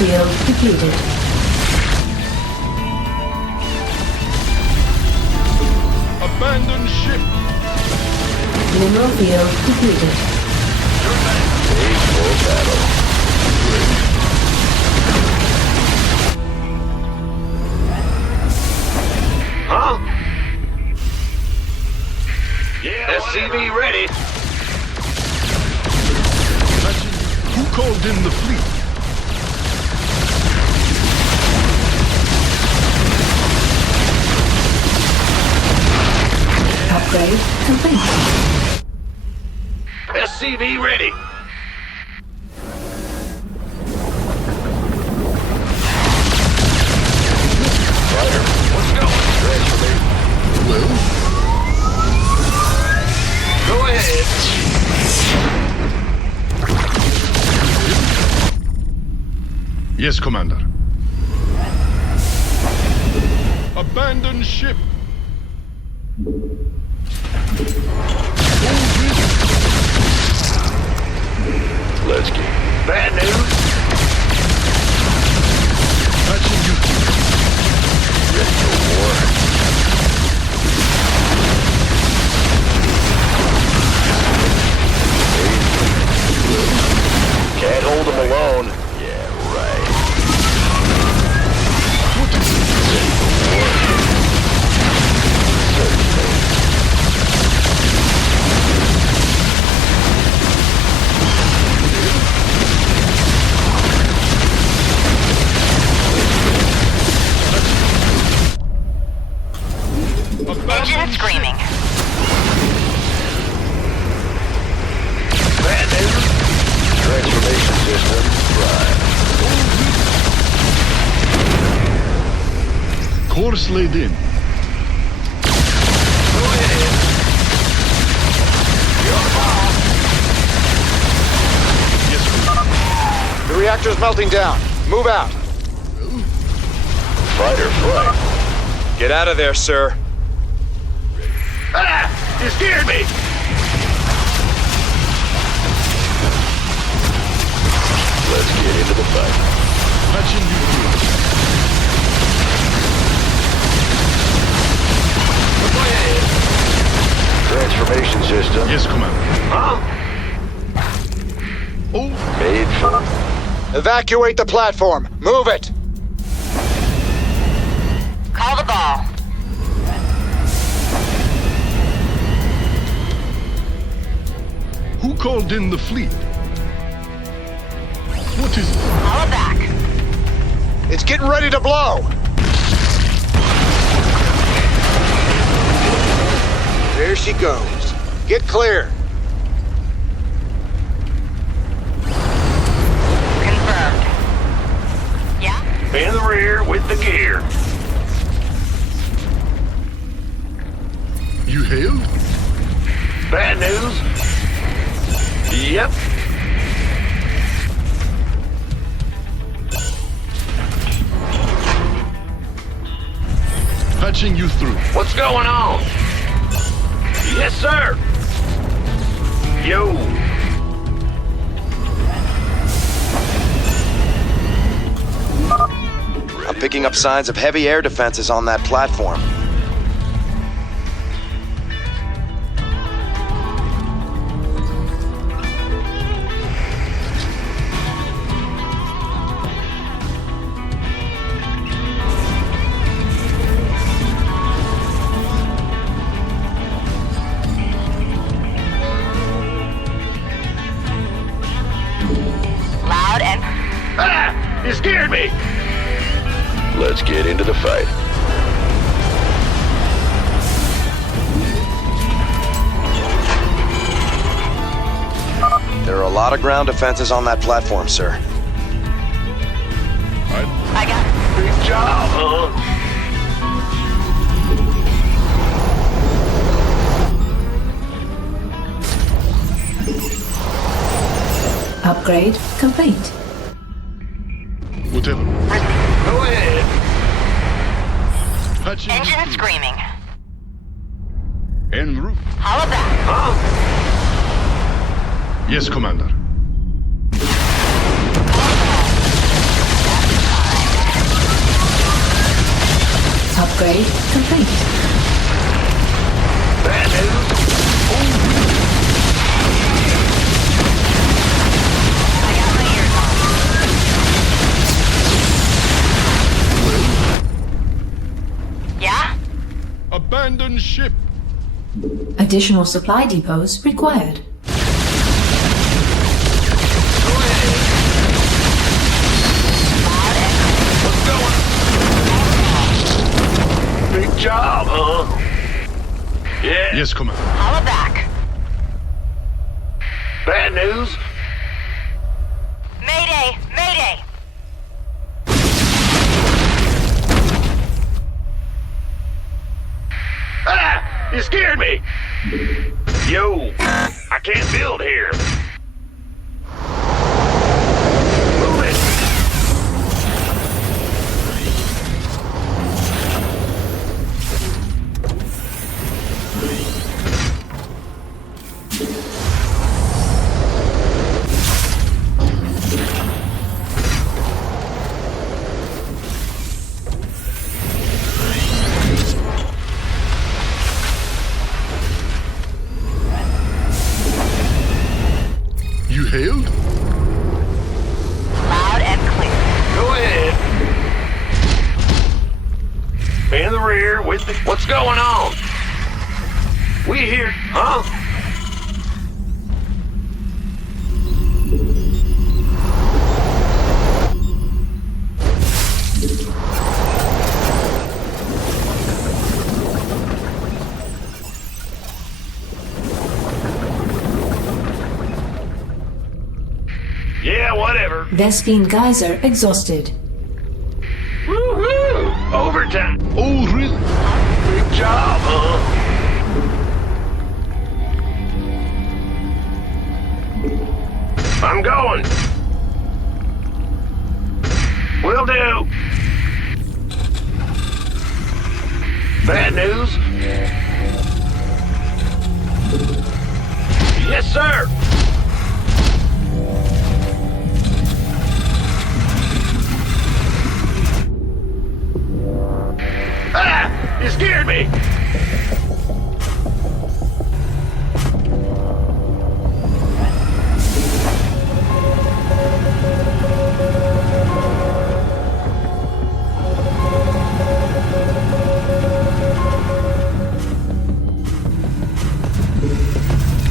field depleted. Abandon ship. Mineral field depleted. Ready for battle. Huh? Yeah, SCV ready. Who called in the fleet? Upgrade complete. SCV ready. Fighter, what's going? Transformation. Well? Go ahead. Yes, Commander. Abandon ship. Let's get bad news. Patching you. Ready for war. Can't hold them alone. Yeah, right. Ready for war. Certainly. Engine screaming. Bad news. Transformation system prime. Course laid in. Go ahead. You're on the ball. Yes, The reactor's melting down. Move out. Fighter flight. Get out of there, sir. Ah! You scared me! Let's get into the fight. Patching you Go ahead. Transformation system. Yes, Commander. Huh? Oh. Made for... Evacuate the platform. Move it. Call the ball. Who called in the fleet? What is it? Call it back. It's getting ready to blow. There she goes. Get clear. Confirmed. Yeah? In the rear with the gear. You hailed? Bad news? Yep. Patching you through. What's going on? Yes, sir. Yo. I'm picking up signs of heavy air defenses on that platform. Loud and... Ah! You scared me! Let's get into the fight. There are a lot of ground defenses on that platform, sir. I got it. Big job, huh? Upgrade complete. Whatever. Go ahead. Patching Engine screaming. En route. Holla back. Huh? Yes, Commander. Upgrade complete. Bad news. Yeah? Abandoned ship. Additional supply depots required. Big job, huh? Yeah. Yes, Commander. Holla back. Bad news. Mayday! Mayday! Ah! You scared me! Yo, I can't build here. Move it! You hailed? Loud and clear. Go ahead. In the rear with the... What's going on? We here, huh? Yeah, whatever. Vespine geyser exhausted. Woohoo! Overtime. Oh, really? Big job, huh? I'm going. Will do. Bad news? Yes, sir. Ah! You scared me!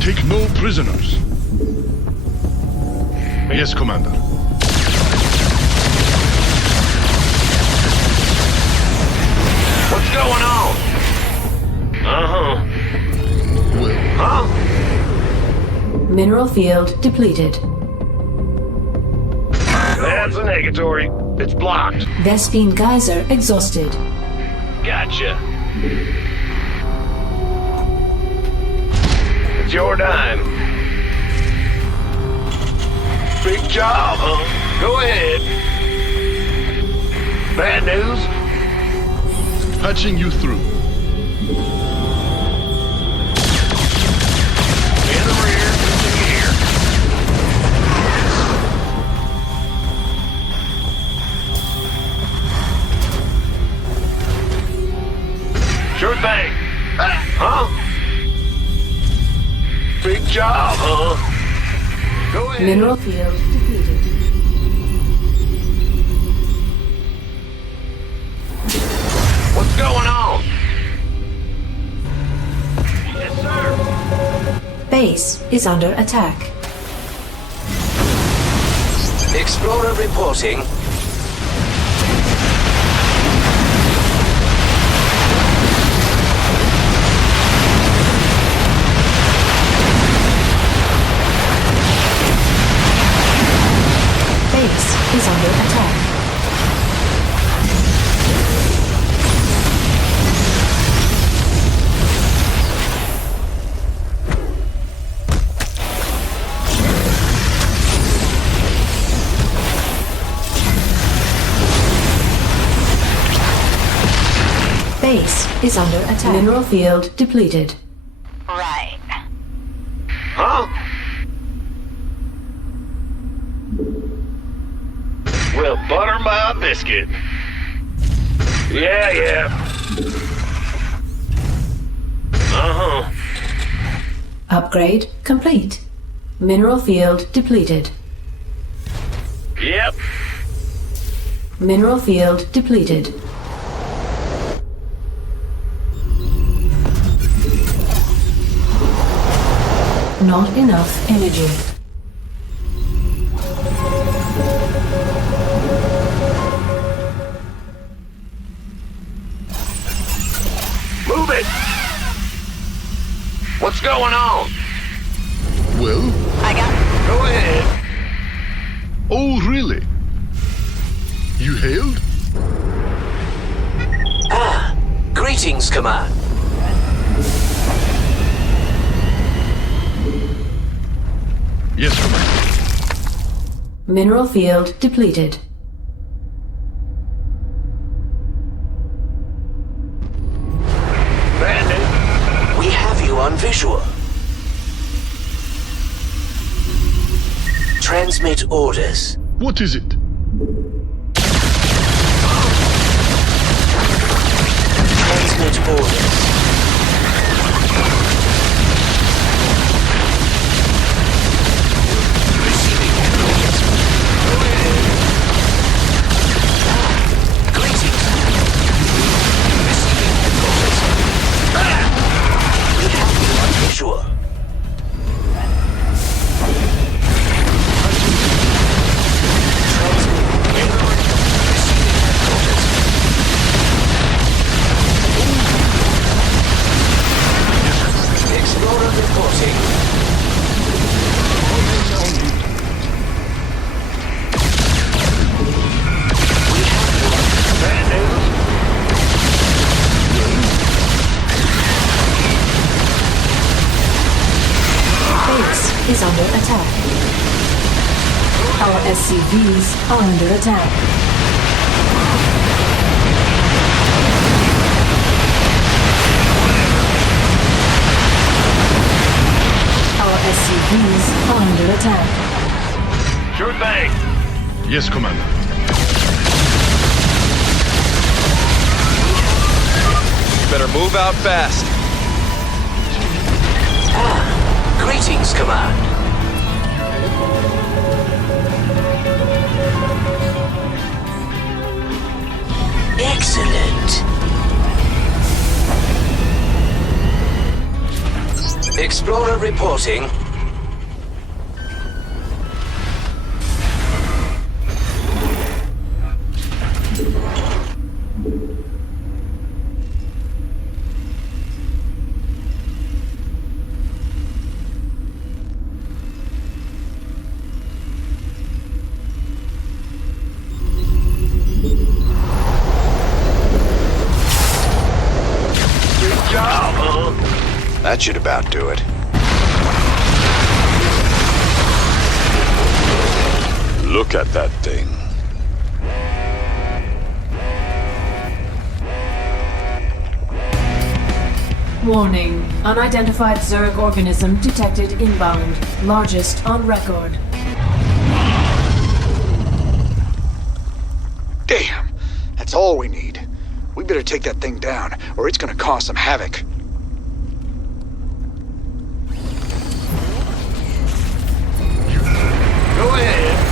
Take no prisoners. Yes, Commander. What's going on? Uh-huh. Well. Huh? Mineral field depleted. That's a negatory. It's blocked. Vespine geyser exhausted. Gotcha. It's your dime. Big job, huh? Go ahead. Bad news? Patching you through. In the rear, here. Sure thing. Huh? Big job, huh? Go ahead. Mineral field depleted. What's going on? Yes, sir. Base is under attack. Explorer reporting. Base is under attack. Base is under attack. Mineral field depleted. Right. Huh? Well, butter my biscuit. Yeah. Uh-huh. Upgrade complete. Mineral field depleted. Yep. Mineral field depleted. Not enough energy. Move it! What's going on? Well? I got it. Go ahead. Oh, really? You hailed? Greetings, Command. Yes, Commander. Mineral field depleted. Brandon, We have you on visual. Transmit orders. What is it? Transmit orders. Receiving orders. Greetings. Receiving orders. We have you on visual. Explorer reporting. We have you on Brandon. Base is under attack. Our SCVs are under attack. Our SCVs are under attack. Sure thing. Yes, Commander. Better move out fast. Greetings, Command. Excellent. Explorer reporting. Good job, huh? That should about do it. Look at that thing. Warning. Unidentified Zerg organism detected inbound. Largest on record. Damn! That's all we need. We better take that thing down, or it's gonna cause some havoc. Go ahead.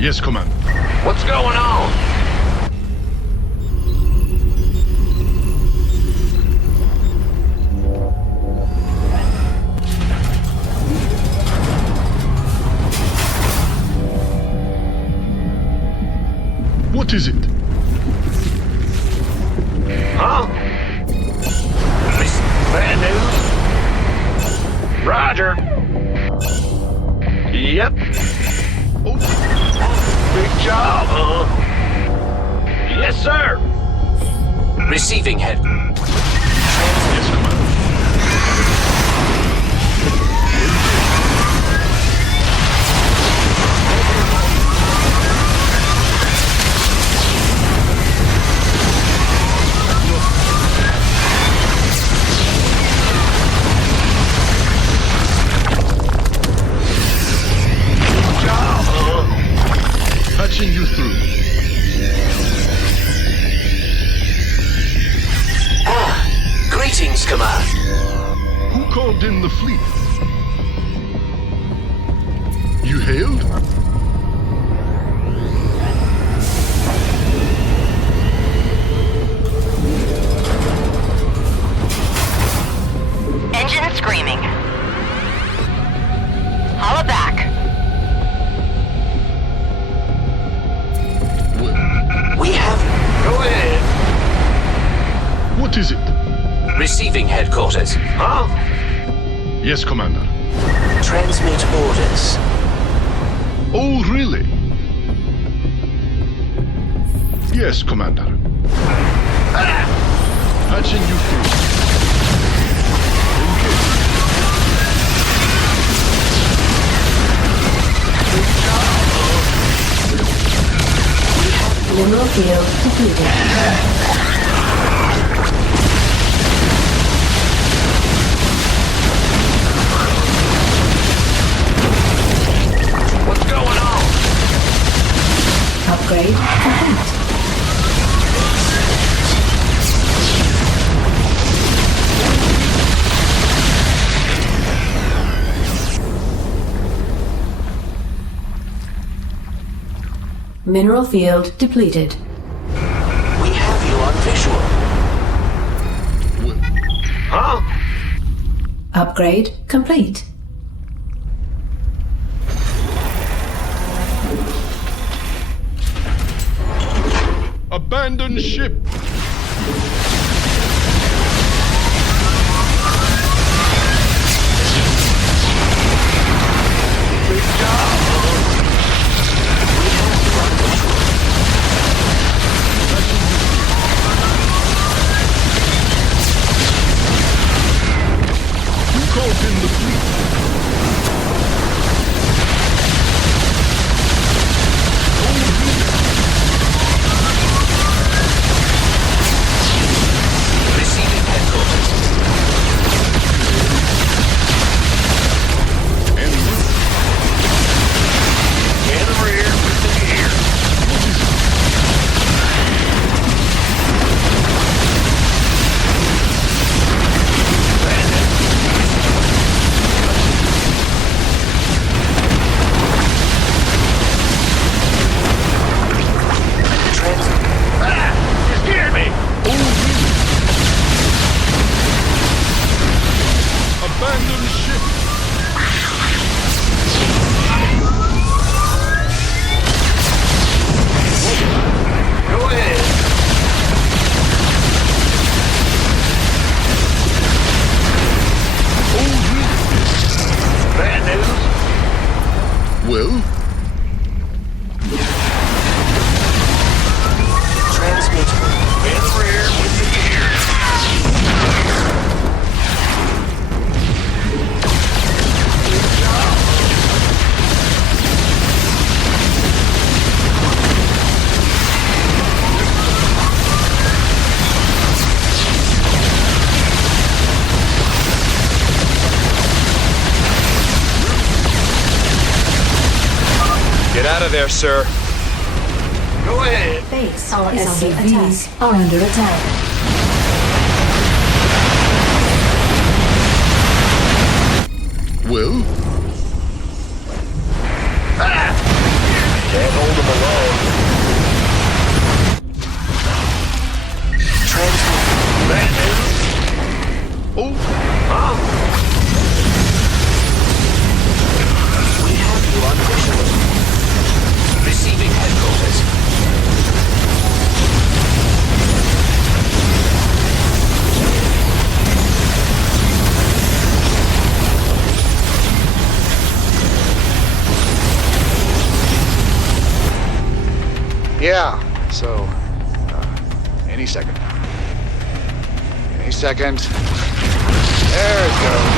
Yes, Commander. What's going on? What is it? Huh? Bad news. Roger. Yep. Big job, huh? Yes, sir. Receiving head. Yes, Commander. called in the fleet? You hailed? Engine screaming. Holla back. We have... Go ahead. What is it? Receiving headquarters. Huh? Yes, Commander. Transmit orders. Oh, really? Yes, Commander. Patching you through. Mineral field completed. What's going on? Upgrade complete. Mineral field depleted. We have you on visual. Huh? Upgrade complete. Abandon ship. Called in the fleet. Receiving headquarters. And in the rear with the gear. abandon ship. Go ahead. Bad news? Well? Transmit. In the rear with the gear. Get out of there, sir. Go ahead. Base our SCVs are under attack. Well? Can't hold them alone. Transmit. Bad news? Oh. Huh? We have you on visual. Receiving headquarters. Yeah, so, any second now. Any second. There it goes.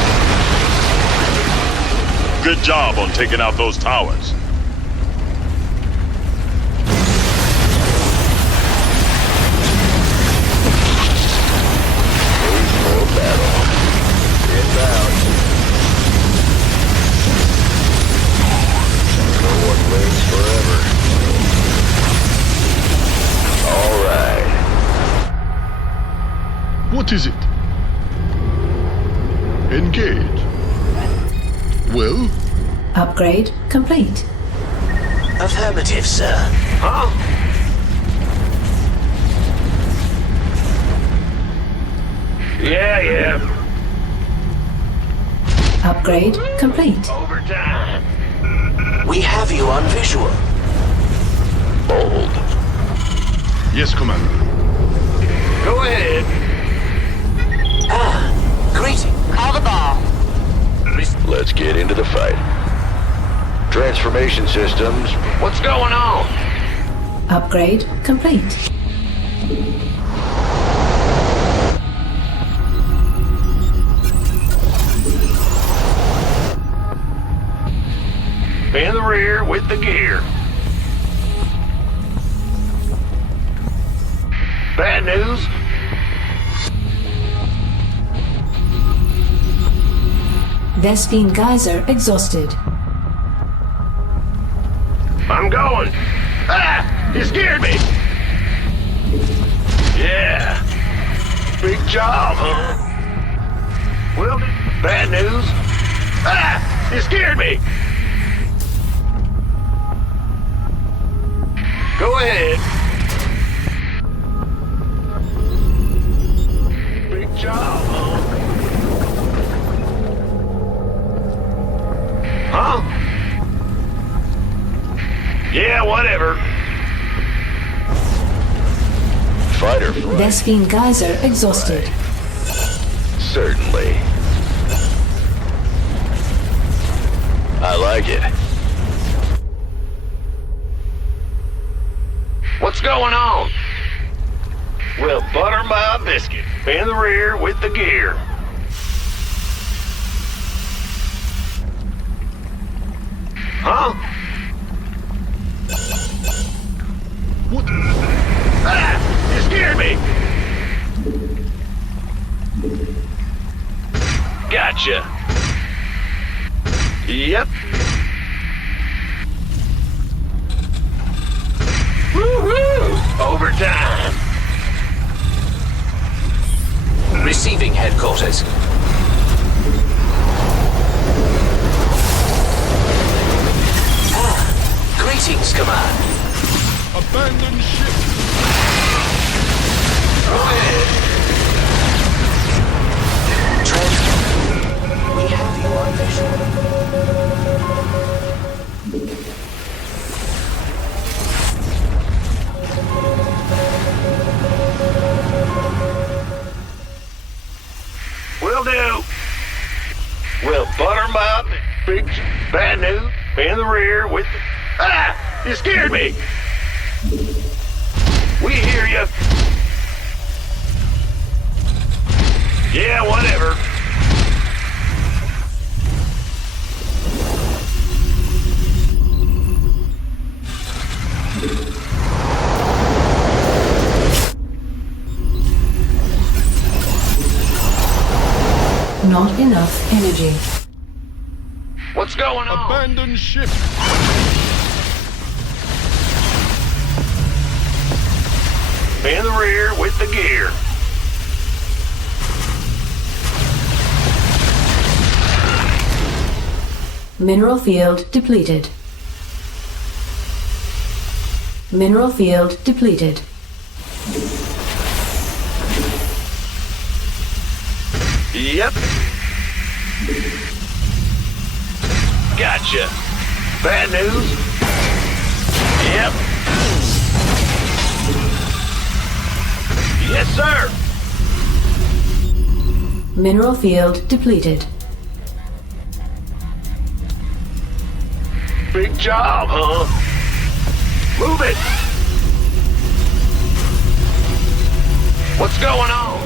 Good job on taking out those towers. More battle. Inbound. No one lives forever. All right. What is it? Engage. Well? Upgrade complete. Affirmative, sir. Huh? Yeah. Upgrade complete. Overtime. We have you on visual. Bold. Yes, Commander. Go ahead. Greeting. Call the ball. Let's get into the fight. Transformation systems. What's going on? Upgrade complete. In the rear with the gear. Bad news? Vespine geyser exhausted. I'm going. Ah! You scared me! Yeah. Big job, huh? Well, bad news? Ah! You scared me! Go ahead. Big job, huh? Huh? Yeah, whatever. Fighter flight. Vespine geyser exhausted. Certainly. I like it. What's going on? Well, butter my biscuit. In the rear with the gear. Huh? What? Ah! You scared me! Gotcha. Yep. Woo-hoo! Overtime. Receiving headquarters. Greetings, Command. Abandon ship. Go ahead. We have you on visual. Will do. We'll butter my big bad news in the rear with the... Ah! You scared me! We hear you. Yeah, whatever. Not enough energy. What's going on? Abandon ship. In the rear with the gear. Mineral field depleted. Mineral field depleted. Yep. Gotcha. Bad news? Yep. Yes, sir. Mineral field depleted. Big job, huh? Move it. What's going on?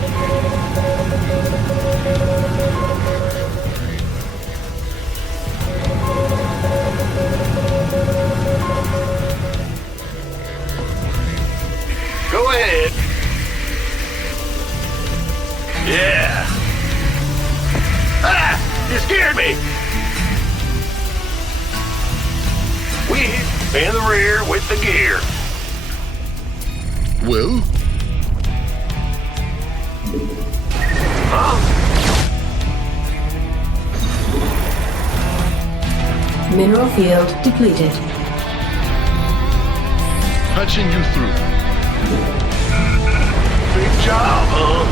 Go ahead. Yeah. Ah! You scared me. We in the rear with the gear. Well? Huh? Mineral field depleted. Patching you through. Big job, huh?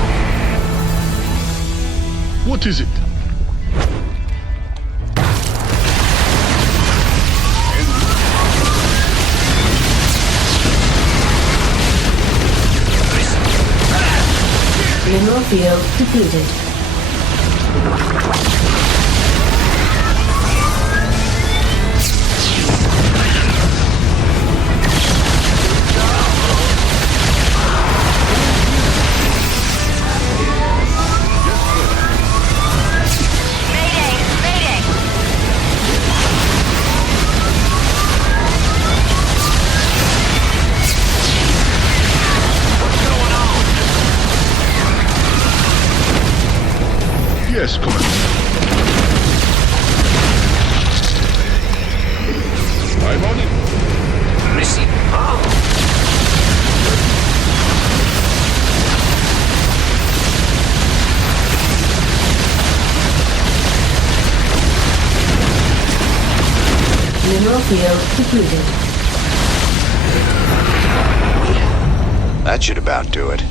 What is it? Mineral field depleted. Yes, Commander. I'm on it. Receive. Mineral field depleted. That should about do it.